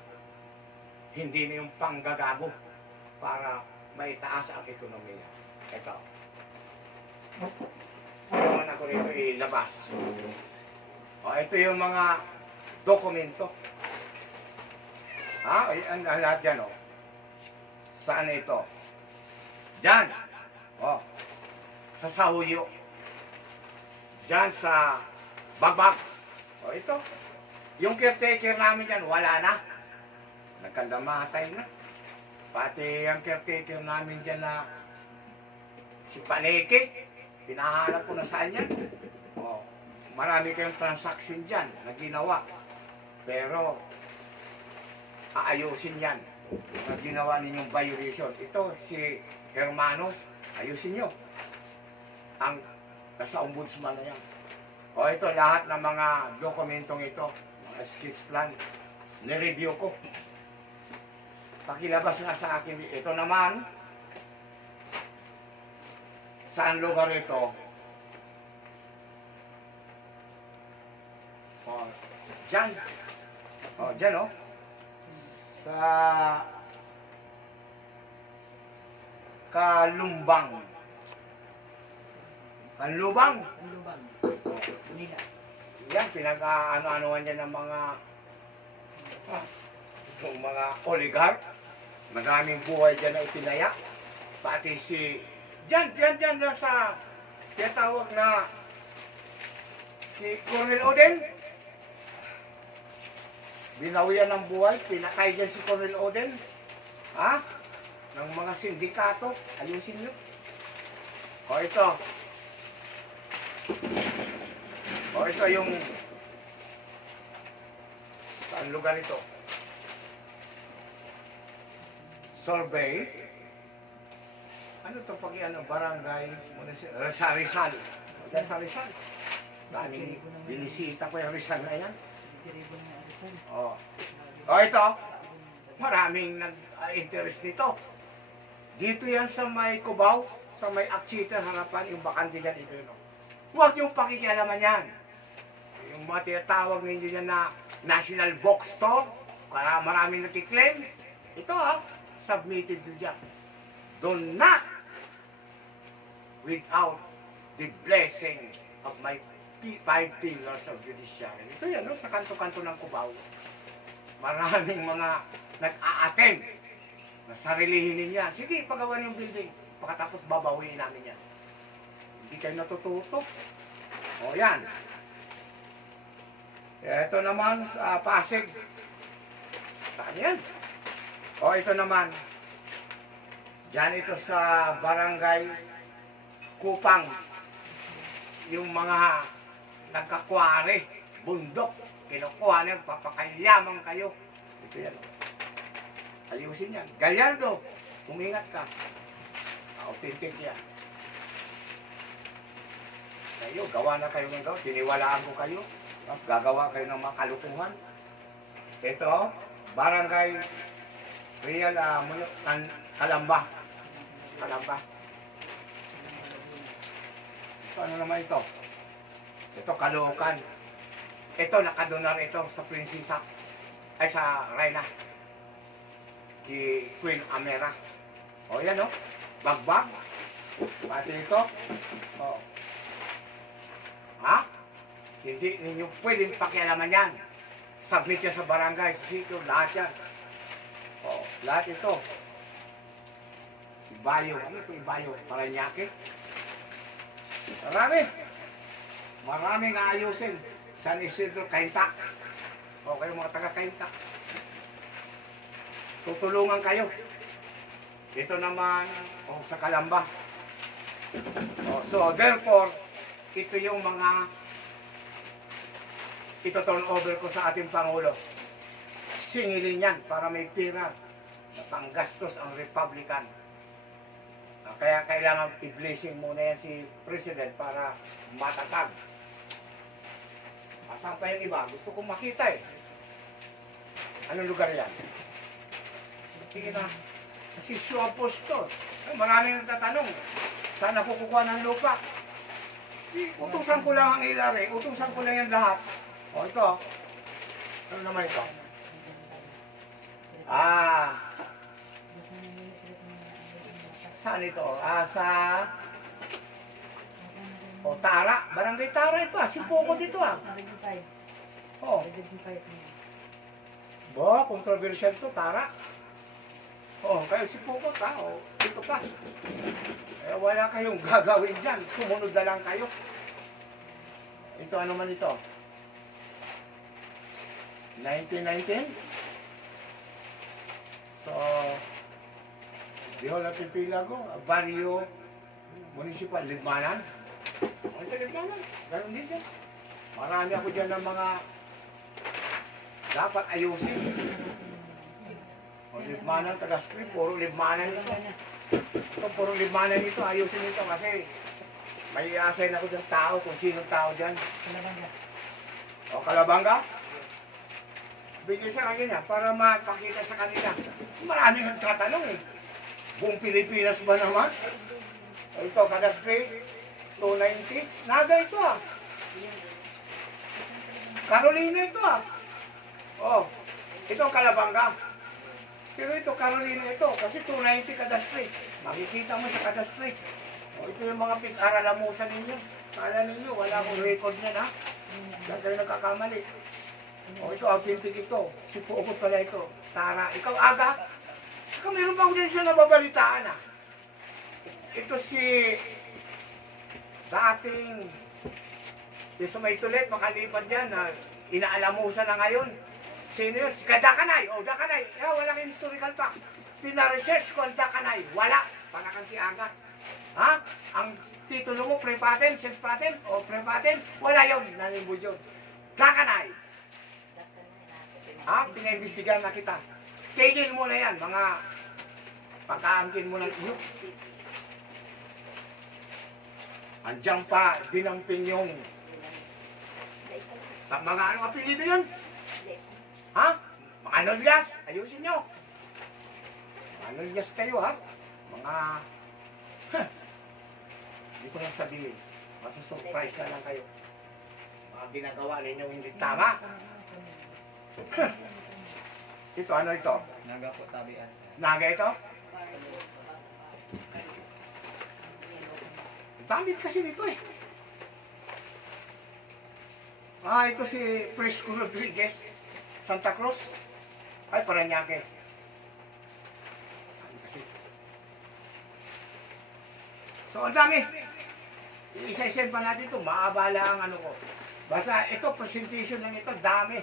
Hindi na yung panggagago para maitaas ang ekonomiya. Ito. Naman ako nito ilabas. Ito yung mga dokumento. Ang lahat dyan, Saan ito? Dyan. Sa Sahuyo. Dyan sa Bagbag. Ito. Yung caretaker namin dyan, wala na. Nagkandamatay na. Pati ang caretaker namin dyan na si Paneke, pinahanap ko na saan yan. Marami kayong transaction dyan na ginawa. Pero, aayusin yan. Na ginawa ninyong violation. Ito, si Hermanos, ayusin nyo. Ang nasa ombudsman na yan. Ito, lahat ng mga dokumentong ito, mga sketch plan, nireview ko. Pakilabas nga sa akin. Ito naman, saan lugar ito? Dyan. Dyan, sa Kalumbang. Kanlubang. Yan, pinag-ano-anoan dyan ng mga Yung mga oligarch, maraming buhay dyan na itinaya. Pati si, dyan na sa tinatawag na si Colonel Oden. Binawian ng buhay, pinatay dyan si Colonel Oden. Ha? Ng mga sindikato, ayusin nyo. O ito. O ito yung saan lugar ito? Survey. Ano ito pag ano, barangay, sa Rizal. Sa Rizal. Daming binisita ko yung Rizal na yan. O. O ito, maraming nag-interest nito. Dito yan sa may Cubao, sa may Akchita harapan, yung bakante dyan ito yun. Huwag yung pakikialaman yan. Yung mga tinatawag ninyo yan na National Bookstore, kaya maraming nakiklaim. Ito submitted to dyan. Do not, without the blessing of my 5 pillars of judiciary. Ito yan, no? Sa kanto-kanto ng Cubao. Maraming mga nag-a-attend na sarilihin niya. Sige, pagawa yung building. Pagkatapos babawiin namin yan. Hindi kayo natututo. O yan. Ito naman sa Pasig. Saan yan? O ito naman. Diyan ito sa barangay Kupang. Yung mga nagkakwari, bundok. Kinukuha niyan, papakayaman kayo. Ito yan. Ayusin yan. Gallardo, umingat ka. Authentic yan. Kayo, gawa na kayo ng gawa. Tiniwalaan ko kayo. Tapos gagawa kayo ng mga kalukuhan. Ito, barangay Real Kalamba. Kalamba. Ito, ano naman ito? Ito, Caloocan. Ito, nakadonar ito sa Prinsesa. Ay, sa Reyna. Di Queen Amera. O, yan o. Bagbag. Pati ito. O. Ha? Hindi ninyo pwedeng pakialaman yan. Submit yan sa barangay, sa sitio, lahat yan. O, lahat ito. Ibayo. Ano ito Ibayo? Paranaque. Marami. Maraming aayusin. San Isidro, Cainta. O kayo mga taga-Cainta. Tutulungan kayo. Ito naman, sa Calamba. So, therefore, ito yung mga ito-turn over ko sa ating Pangulo. Singilin yan para may pira na panggastos ang Republican. Kaya kailangan i-blessing muna yan si President para matatag. Saan pa yung iba? Gusto kong makita eh. Anong lugar yan? Sige na. Kasi Sua Apostol. Ay, maraming nagtatanong. Saan ako kukuha ng lupa? Utusan ko lang ang ilari. Utusan ko lang yan lahat. O ito. Ano naman ito? Saan ito? Sa Tara. Barangay Tara ito Simpoko dito Oh. Ba, controversial to, Tara. Oh, kayo Simpoko dito pa. Wala kayong gagawin dyan. Sumunod na lang kayo. Ito, ano man ito? 1919? So, Bihol at Pilago, Barrio Municipal, Libmanan. Sa Libmanan, ganun din dyan. Marami ako dyan ng mga dapat ayusin. O Libmanan, taga-street, puro Libmanan ito. Ito, puro Libmanan ito, ayusin ito kasi may assign ako dyan tao, kung sinong tao dyan. Kalabanga. O Kalabanga? Bigyan sa kanila para mapakita sa kanila. Maraming nagtatanong eh. Buong Pilipinas ba naman? Ito, kada street, 290. Nada ito Carolina ito Oh, ito Kalabanga. Pero ito, Carolina ito. Kasi 290 kada street. Makikita mo sa kada street. O, ito yung mga pig-aralamusan ninyo. Kala ninyo, wala akong record niyan Diyan kayo nagkakamali. O ito, authentic ito. Si Puukot pala ito. Tara, ikaw aga. Saka meron pa ako din siya nababalitaan ah. Ito si dating yung sa may tulit, makalipad yan na inaalamusan na ngayon. Sino yun? Si Dakanay. O, Dakanay. Walang historical facts. Pina-research ko ang Dakanay. Wala. Panakan si Aga. Ha? Ang titulo mo, pre-patent, self-patent, o pre-patent, wala yun. Nalimbod yun. Dakanay. Ha? Pinaimbestigahan na kita. Tigil mo na yan, mga pagkaangkin mo ng iyo. Andiyan pa, dinamping yung sa mga anong apelido yun? Ha? Mga Nolyas, ayusin nyo. Mga Nolyas kayo ha? Mga hindi ko lang sabihin. Masusurprise na lang kayo. Mga ginagawa ninyo hindi tama. Ito, ano ito? Naga po tabias. Naga ito? Damit kasi nito eh. Ito si Prisco Rodriguez, Santa Cruz. Ay, Paranaque. So, ang dami. Isa-isa pa natin ito. Maabala ang ano ko. Basta ito, presentation lang ito. Dami.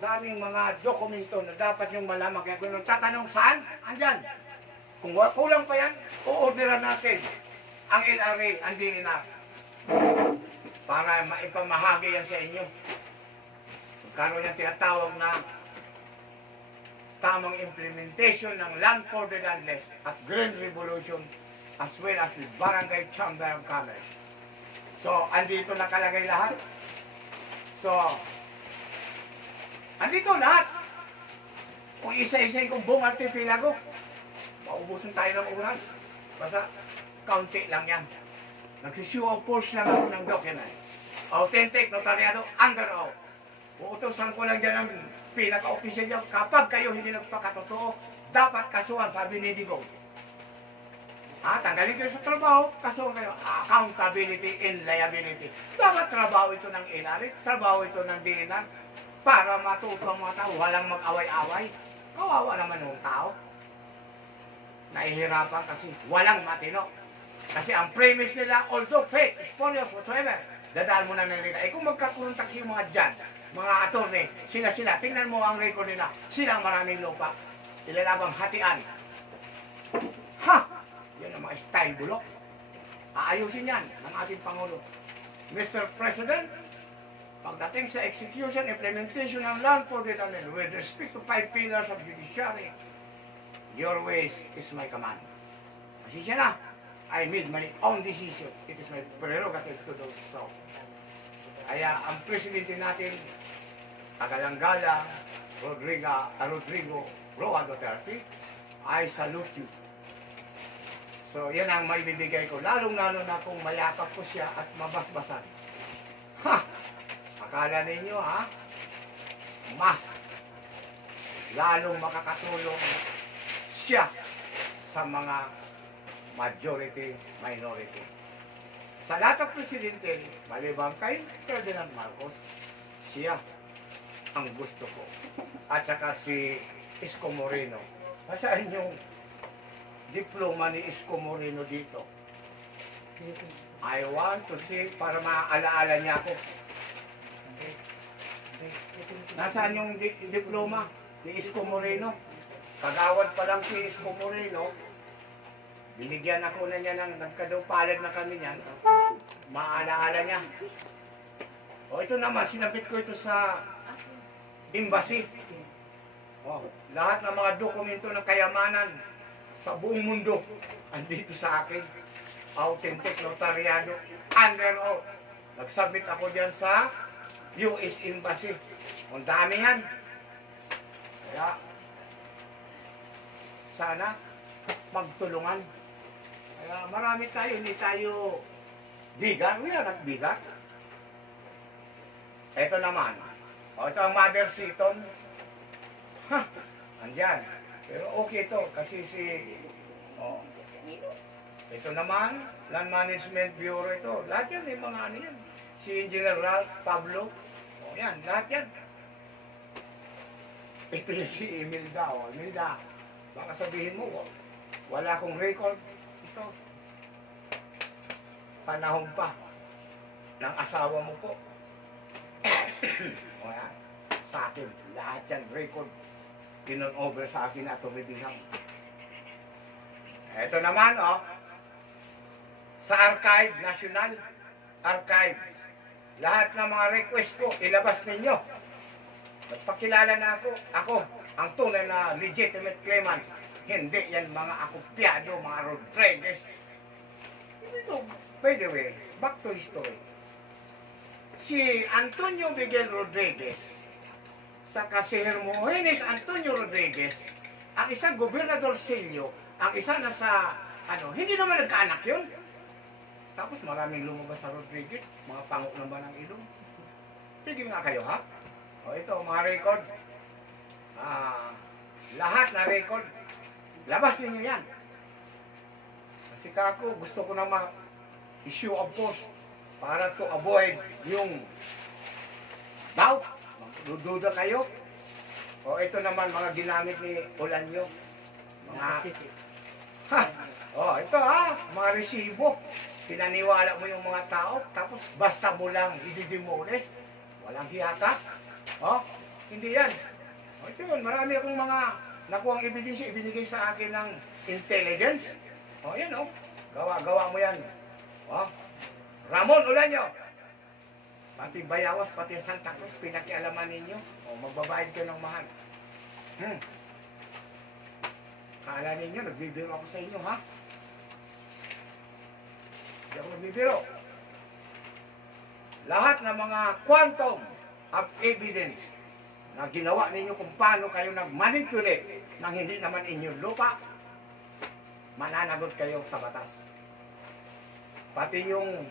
Daming mga dokumento na dapat yung malaman. Kaya kung tatanong saan, andyan. Kung kulang pa yan, o-orderan natin ang LRA, ang DNR. Para maipamahagi yan sa inyo. Karoon yung tinatawag na tamang implementation ng Land for the Landless at Green Revolution as well as the Barangay Chamber of Commerce. So, andito nakalagay lahat. So, andito lahat. Kung isa-isa kung buong artipilago, maubusan tayo ng oras. Basta, kaunti lang yan. Nagsishow of force lang ako ng document. Authentic, notaryado, under oath. Uutosan ko lang dyan ang pinaka-official dyan. Kapag kayo hindi nagpakatotoo, dapat kasuhan, sabi ni Digong. Tanggalin kayo sa trabaho, kasuhan kayo. Accountability and liability. Dapat trabaho ito ng LRA, trabaho ito ng DNR, para matuto ang mga tao, walang mag-away-away. Kawawa naman ng tao. Nahihirapan kasi walang matino. Kasi ang premise nila, although fake, spurious, whatsoever, dadaan mo na nila. Kung magkakontak yung mga judge, mga attorney, sila, tingnan mo ang record nila, sila ang maraming lupa. Sila labang hatian. Ha! Yan ang mga style bulok. Aayusin yan ng ating Pangulo. Mr. President, pagdating sa execution, implementation ng Land for the Landless with respect to 5 pillars of judiciary, your ways is my command. Pasensya na. I made my own decision. It is my prerogative to do so. Kaya ang presidente natin, Tagalanggala, Rodrigo Roa Duterte, I salute you. So, yan ang maibibigay ko. Lalong-lalo na kung mayakap ko siya at mabasbasan. Ha! Akala ninyo, ha? Mas lalong makakatulong siya sa mga majority, minority. Sa lahat ng presidente, malibang kay Ferdinand Marcos, siya ang gusto ko. At saka si Isko Moreno. Nasaan yung diploma ni Isko Moreno dito? I want to see, para maalaala niya ako. Nasaan yung diploma ni Isko Moreno? Kagawad pa lang si Isko Moreno, binigyan ako na niya ng nagkadupalad na kami niyan. Maalaala niya. O ito naman, sinabit ko ito sa embassy. Lahat ng mga dokumento ng kayamanan sa buong mundo andito sa akin. Authentic, notaryado, under oath. Nagsubmit ako diyan sa US Embassy. Ang dami yan. Kaya, sana magtulungan. Kaya marami tayo, hindi tayo bigat. We are not bigat. Ito naman. Ito ang Mother Seaton. Andyan. Pero okay ito kasi ito naman, Land Management Bureau ito. Lahat yan, yung mga ano yan. Si Engineer Ralph Pablo. Yan, lahat yan. Ito yung si Imelda. O, Imelda, baka sabihin mo, wala akong record. Ito, panahon pa ng asawa mo po. O yan, sa akin, lahat yan record. Tinon-over sa akin at tumibihang. Ito naman, sa Archive, National Archive, lahat ng mga request ko, ilabas ninyo. Nagpakilala na ako ang tunay na legitimate claimants. Hindi yan mga akopyado, mga Rodriguez. Ito, by the way, back to history. Si Antonio Miguel Rodriguez, sa Hermogenes Antonio Rodriguez, ang isang gobernador Silio, ang isa na sa, hindi naman nagkaanak yun. Tapos maraming lumabas sa Rodriguez, mga pango naman ang ilong. Tigil nga kayo, ha? O ito, mga record. Lahat na record. Labas ninyo yan. Kasi kako, gusto ko na issue of post para to avoid yung doubt. Magdududa kayo. O ito naman, mga ginamit ni Olanyo. Mga... ito mga resibo. Pinaniwala mo yung mga tao, tapos basta mo lang i-demolish. Walang hiya ka. Hindi yan. Ito yun, marami akong mga nakuhang ebidensya, ibinigay sa akin ng intelligence. Yan gawa mo yan. Ramon Olanyo. Pati Bayawas, pati Santa Cruz, pinakialaman ninyo. Magbabayad kayo ng mahal. Kala ninyo, nagbibiro ako sa inyo, ha? Hindi ako nagbibiro. Lahat ng mga quantum of evidence na ginawa ninyo kung paano kayo nag-manipulate ng hindi naman inyong lupa, mananagot kayo sa batas. Pati yung,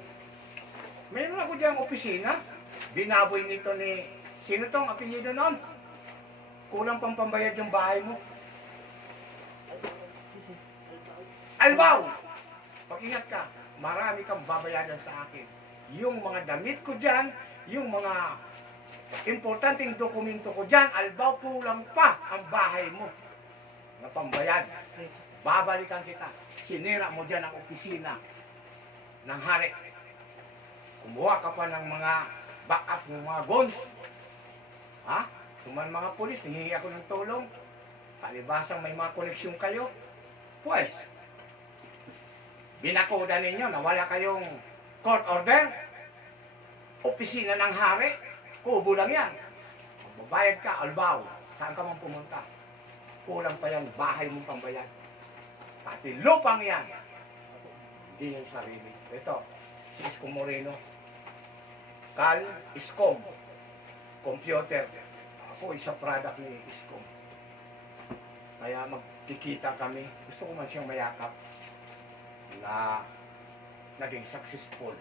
mayroon ako diyang opisina, binaboy nito ni, sino tong apelyido noon? Kulang pang pambayad yung bahay mo. Albaw! Pag-ingat ka, marami kang babayaran sa akin. Yung mga damit ko dyan, yung mga importanteng dokumento ko dyan, albaw, kulang pa ang bahay mo na pambayad. Babalikan kita. Sinira mo dyan ang opisina ng hari. Kumuha ka pa ng mga backup ng mga guns. Tuman mga pulis, hihingi ako ng tulong. Palibasang may mga koneksyon kayo. Pues, binakoda ninyo na wala kayong court order. Opisina ng hari. Kubo lang yan. Magbabayad ka, albaw. Saan ka man pumunta? Kulang pa yung bahay mong pambayad. Pati lupang yan. Hindi yung sarili. Ito, si Isko Moreno. Cal Iscom. Computer. Ako, isa product ni Iscom. Kaya magkikita kami. Gusto ko man siyang mayakap na naging successful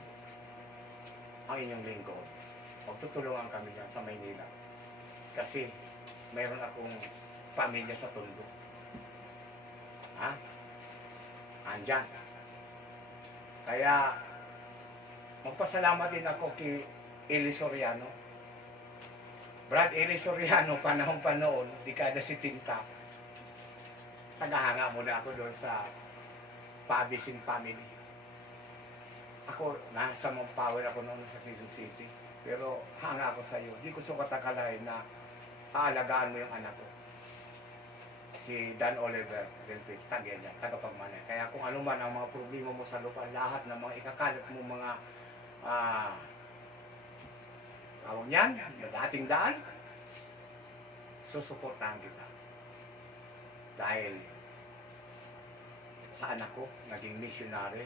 ang inyong lingkod. Magtutulungan kami dyan sa Maynila. Kasi mayroon akong pamilya sa Tondo. Andyan. Kaya magpasalamat din ako kay Eli Soriano. Brad Eli Soriano, panahon-panoon, dekada 70. Tagahanga muna ako doon sa Pabisin family. Ako, nasa Mount Power ako noon sa Quezon City. Pero hanga ako sa iyo. Hindi ko sukat akalain na aalagaan mo yung anak ko. Si Dan Oliver del Pic, tagapagmanay. Kaya kung ano man ang mga problema mo sa lupa, lahat ng mga ikakalat mo mga tawag niyan, dating daan, susuportahan kita. Dahil sa anak ko, naging missionary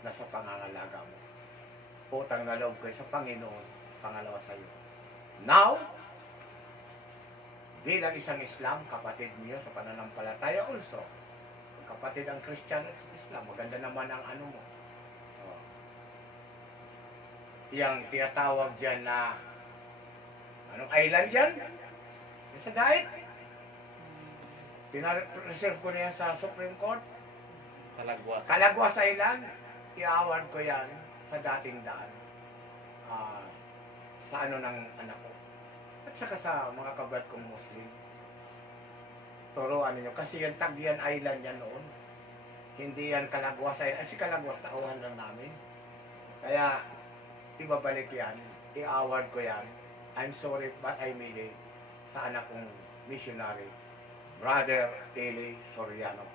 na sa pangangalaga mo. Utang na loob ko sa Panginoon, pangalawa sa iyo. Now, bilang isang Islam, kapatid niyo sa pananampalataya also, kapatid ang Christian at Islam, maganda naman ang ano mo. Yang tinatawag dyan na, anong island dyan? Sa diet. Pinareserve ko na yan sa Supreme Court. Calagwas Island. I-award ko yan sa dating daan. Sa ano ng anak ko. At saka sa mga kabat kong Muslim. Turuan ninyo. Kasi yan Tagbian Island yan noon. Hindi yan Calaguas Island. Si Calaguas, tauhan lang namin. Kaya, ibabalik yan. I-award ko yan. I'm sorry but I made it sa anak kong missionary, Brother Eli Soriano.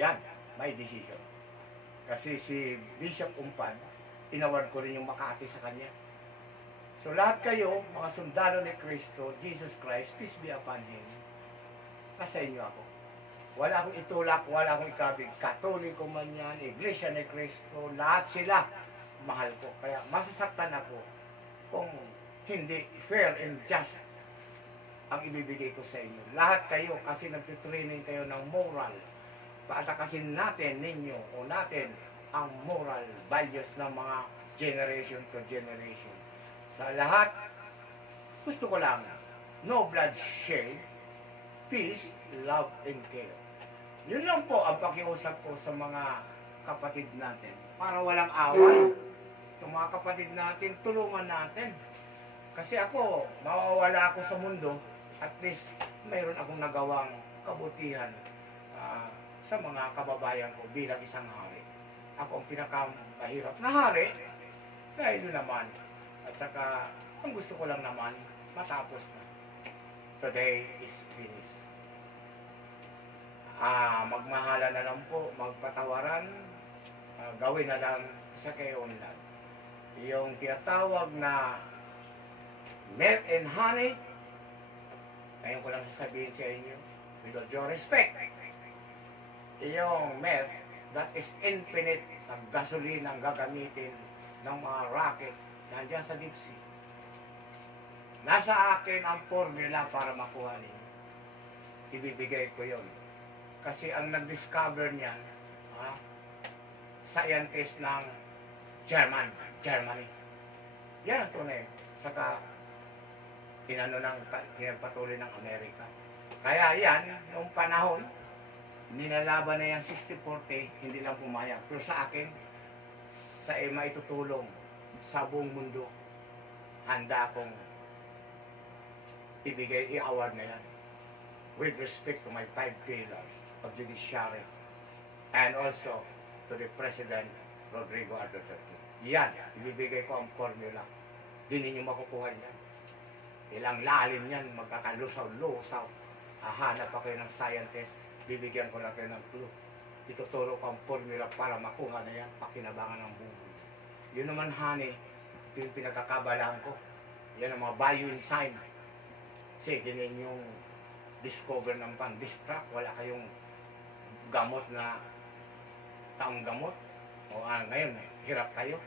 Yan, my decision. Kasi si Bishop Umpan, inaward ko rin yung Makati sa kanya. So lahat kayo, mga sundalo ni Kristo, Jesus Christ, peace be upon Him. Nasa inyo ako. Wala akong itulak, wala akong ikabig. Katoliko man yan, Iglesia ni Kristo, lahat sila mahal ko. Kaya masasaktan ako kung hindi fair and just ang ibibigay ko sa inyo. Lahat kayo kasi nagtitraining kayo ng moral. Paatakasin natin ninyo o natin ang moral values ng mga generation to generation. Sa lahat, gusto ko lang, no bloodshed, peace, love, and care. Yun lang po ang pakiusap ko sa mga kapatid natin. Para walang away. Itong mga kapatid natin, tulungan natin. Kasi ako, mawawala ako sa mundo, at least mayroon akong nagawang kabutihan sa mga kababayan ko bilang isang hari. Ako ang pinakamahirap na hari, kaya yun naman. At saka, ang gusto ko lang naman, matapos na. Today is finished. Magmahala na lang po, magpatawaran, gawin na lang sa kaunlad. Yung tinatawag na milk and honey, ngayon ko lang sasabihin sa inyo, with all due respect, yung milk, that is infinite ng gasoline ang gagamitin ng mga rocket nandiyan sa deep sea. Nasa akin ang formula para makuha ninyo. Ibibigay ko yon. Kasi ang nag-discover niyan, scientist ng Germany. Yan ang tunay. Saka, pinagpatuloy ng Amerika. Kaya yan, noong panahon, ninalaban na yan 60-40, hindi lang pumayag. Pero sa akin, sa maitutulong sa buong mundo, handa akong i-award na yan. With respect to my 5 pillars of judiciary and also to the President Rodrigo Duterte. Yan, ibibigay ko ang formula. Di ninyo makukuha yan. Ilang lalim yan, magkakalusaw-lusaw. Hahanap pa kayo ng scientist, bibigyan ko lang kayo ng clue. Ituturo ko ang formula para makuha na yan, pakinabangan ng buhay. Yun naman, honey, ito yung pinagkakabalahan ko. Yan ang mga bioenzyme. Kasi din yung discover ng pang-distract, wala kayong gamot na taong gamot. O ngayon, hirap kayo.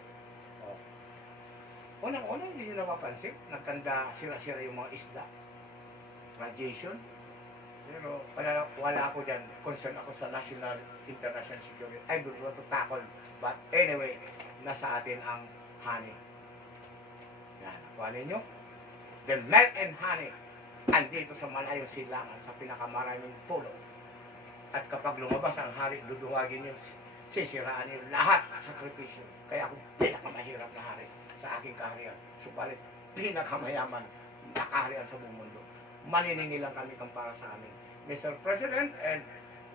Unang-unang hindi nyo napapansin, nagkanda sira-sira yung mga isda. Radiation. Pero wala ako dyan. Concern ako sa national, international security. I don't want to tackle. But anyway, nasa atin ang honey. Yan. Kuha ninyo. The milk and honey. Andito sa malayong silangan, sa pinakamaraming pulo. At kapag lumabas ang hari, duduwagin nyo, sisiraan nyo lahat sakripisyo. Kaya ako pinakamahirap na hari sa aking kaharian. Subalit, pinakamayaman na kaharian sa buong mundo. Maniningil lang kami kang para sa amin. Mr. President and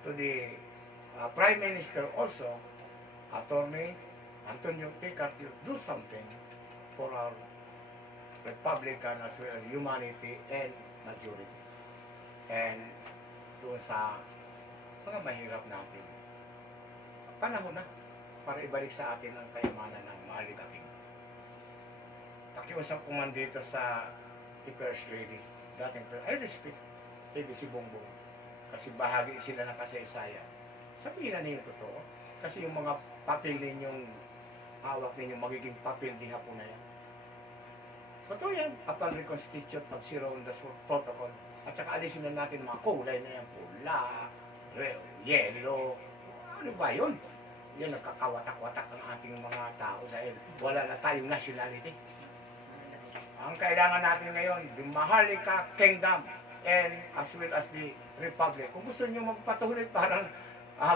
to the Prime Minister also, Attorney Antonio Picat, you do something for our Republican as well as humanity and majority. And doon sa mga mahirap natin, panahon na para ibalik sa atin ang kayamanan ng maaligating. Pakiusap ko man dito sa First Lady, dating I respect Lady si Bongbong kasi bahagi sila ng kasaysayan. Sabihin na ninyo totoo kasi yung mga papel ninyong hawak ninyo magiging papel di hapon na yan. Totoo yan, upon reconstitute, mag-zero on the protocol. At saka alisin na natin mga kulay na yan, pula, yellow, ano ba yun? Yun, nagkakawatak-watak ang ating mga tao dahil wala na tayong nationality. Ang kailangan natin ngayon, the Maharlika Kingdom and as well as the Republic. Kung gusto nyo magpatuloy, parang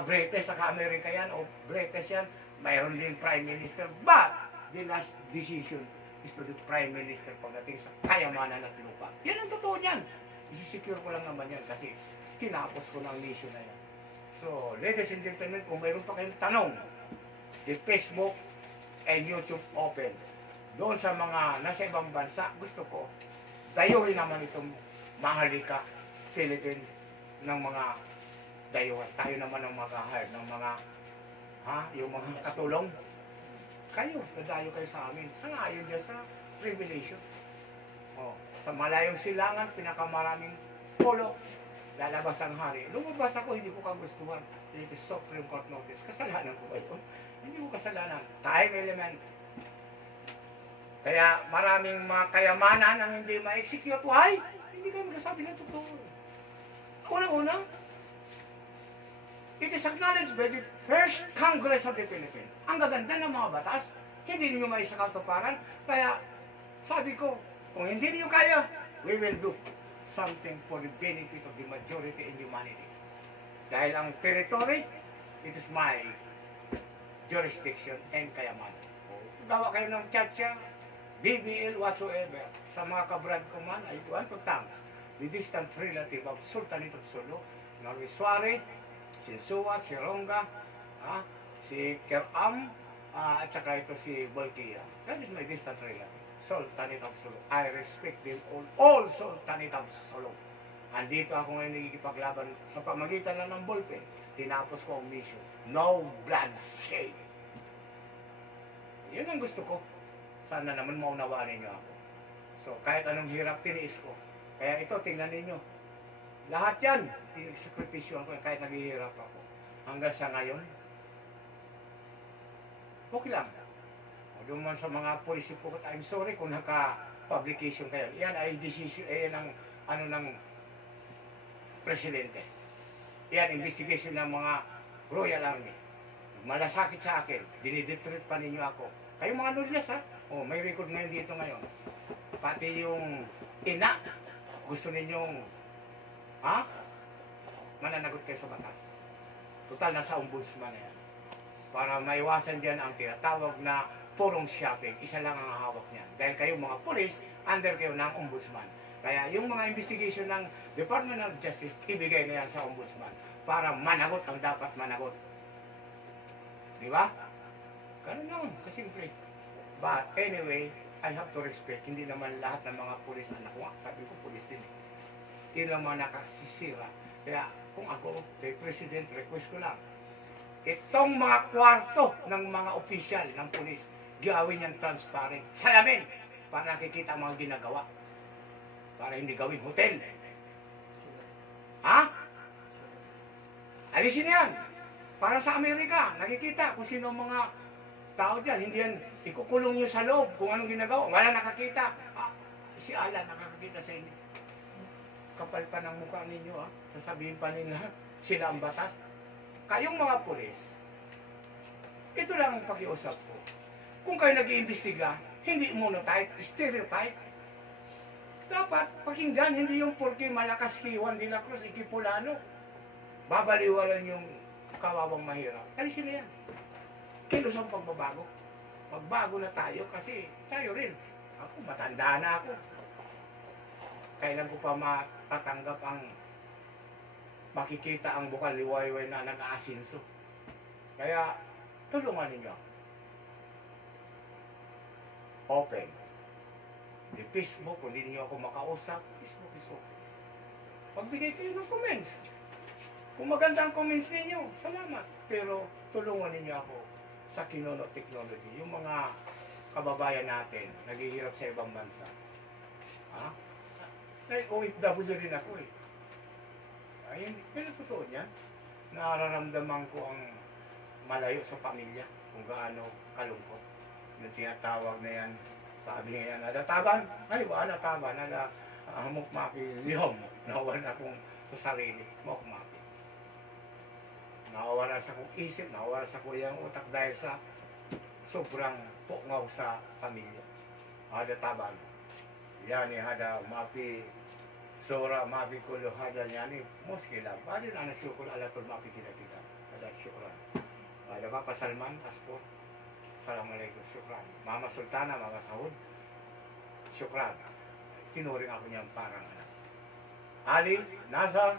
British, saka Amerika yan, o British yan, mayroon din Prime Minister, but the last decision is to the Prime Minister pagdating sa kayamanan at lupa. Yan ang totoo niyan. Isisecure ko lang naman yan kasi tinapos ko ng mission na yan. So, ladies and gentlemen, kung mayroon pa kayong tanong, the Facebook and YouTube open. Doon sa mga nasa ibang bansa, gusto ko, dayuhin naman itong Maharlika, Philippines, ng mga dayuhan. Tayo naman ang mag-hire ng mga, yung mga katulong. Kayo, dadayo kayo sa amin. Sangayon dyan sa Revelation. Sa malayong silangan, pinakamaraming pulo, lalabas ang hari. Lumabas ako, hindi ko kagustuhan. It is Supreme Court notice. Kasalanan ko ba ito? Hindi ko kasalanan. Time element. Kaya maraming mga kayamanan ang hindi ma-execute. Why? Hindi kayo magsasabi ng totoo. Una-una, it is acknowledged by the First Congress of the Philippines. Ang gaganda ng mga batas, hindi niyo may sakatuparan. Kaya sabi ko, kung hindi niyo kaya, we will do something for the benefit of the majority in humanity. Dahil ang territory, it is my jurisdiction and kayamanan. Gawa kayo ng tchatcha, BBL, whatsoever. Sa mga kabrad ko man, I want to thanks the distant relative of Sultanate of Sulu, Norway Suarez, si Suwat, si Rongga, si Keram, at saka ito si Bolkia. That is my distant relative. Sultanate of Sulu. I respect them all Sultanate of Sulu. Andito ako ngayon nagkikipaglaban sa pamagitan lang ng ballpen. Tinapos ko ang mission. No bloodshed. Yun ang gusto ko. Sana naman maunawaan ninyo ako. So, kahit anong hirap, tiniis ko. Kaya ito, tingnan ninyo. Lahat yan, sakripisyoan ko kahit naghihirap ako. Hanggang sa ngayon, okay lang. Doon man sa mga policy po, I'm sorry kung naka-publication kayo. Yan ay decision, yan ang ano ng presidente. Yan, investigation ng mga Royal Army. Malasakit sa akin, dinidetreat pa ninyo ako. Kayo mga Nulyas may record ngayon dito ngayon. Pati yung ina, gusto ninyong, mananagot kayo sa batas. Total, nasa ombudsman na yan. Para maiwasan dyan ang tinatawag na purong shopping, isa lang ang hawak niyan. Dahil kayo mga pulis, under kayo ng ombudsman. Kaya yung mga investigation ng Department of Justice, ibigay na yan sa ombudsman para managot ang dapat managot. Di ba? Ganun lang, kasimple. But anyway, I have to respect. Hindi naman lahat ng mga pulis anak ko. Sabi ko, pulis din. Hindi naman nakasisira. Kaya kung ako, kay President, request ko lang. Itong mga kwarto ng mga opisyal ng pulis, gawin niyang transparent. Salamin! Para nakikita ang mga ginagawa. Para hindi gawin hotel. Alisin yan! Para sa Amerika, nakikita kung sino ang mga tao dyan. Hindi yan, ikukulong nyo sa loob kung anong ginagawa. Wala nakakita. Si Alan nakakakita sa inyo. Kapal pa ng mukha ninyo, sasabihin pa nila, sila ang batas. Kayong mga pulis, ito lang ang pakiusap ko. Kung kayo nag-iimbestiga, hindi monotype, stereotype. Dapat pakinggan, hindi yung porque malakas kay Juan de la Cruz, ikipulano. Babaliwalan yung kawawang mahirap. Alisin na yan. Kilos ang pagbabago. Magbago na tayo kasi tayo rin. Ako, matanda na ako. Kailan ko pa matatanggap ang makikita ang bukal liwayway na nag-aasinso. Kaya, tulungan ninyo. Open. Di Facebook, kung hindi niyo ako makausap, Facebook is open. Pagbigay kayo ng comments. Kung maganda ang comments ninyo, salamat. Pero, tulungan ninyo ako sa Kinono Technology. Yung mga kababayan natin, naghihirap sa ibang bansa. OFW rin ako eh. Ayun, yun ang totoo niyan. Nararamdaman ko ang malayo sa pamilya, kung gaano kalungkot. Yung tinatawag na yan, sabi nga yan, nadataban, ay ba, nataban, mukmaki, lihom, nawalan akong sa sarili, mukmaki. Nawawalan sa akong isip, nawawalan sa kuyang utak dahil sa sobrang pungaw sa pamilya. Nadataban. Yani hada mapi sora mapi kulo hada yani muskila. Bali na nasyukul alatul mapi kita. Ada syukran. Ada Bapak Salman Aspor. Assalamualaikum, syukran. Mama Sultana, Mama Saud. Syukran. Tinuring ako niyang parang anak. Ali Nazar,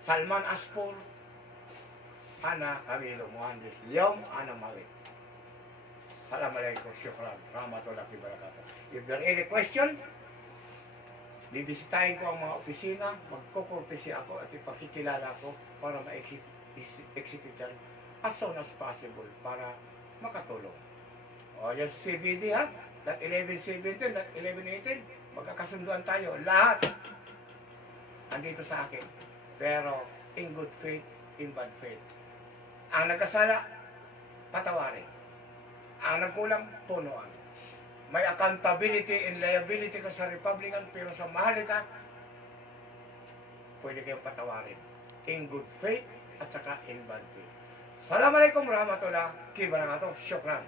Salman Aspor, Ana Camilo Muhandes Leong, Ana Malik. Assalamualaikum, syukran, rahmatullahi wabarakatuh. If there any question, bibisitahin ko ang mga opisina, magkukurtesi ako at ipakikilala ko para ma-execute yan as soon as possible para makatulong. O yan sa CBD ha, that 1117, that 1118, magkakasunduan tayo, lahat andito sa akin. Pero in good faith, in bad faith. Ang nagkasala, patawarin. Ang nagkulang, punuan. May accountability and liability ka sa Republican, pero sa Maharlika, pwede kayong patawarin. In good faith at saka in bad faith. Assalamualaikum warahmatullahi wabarakatuh. Syukran.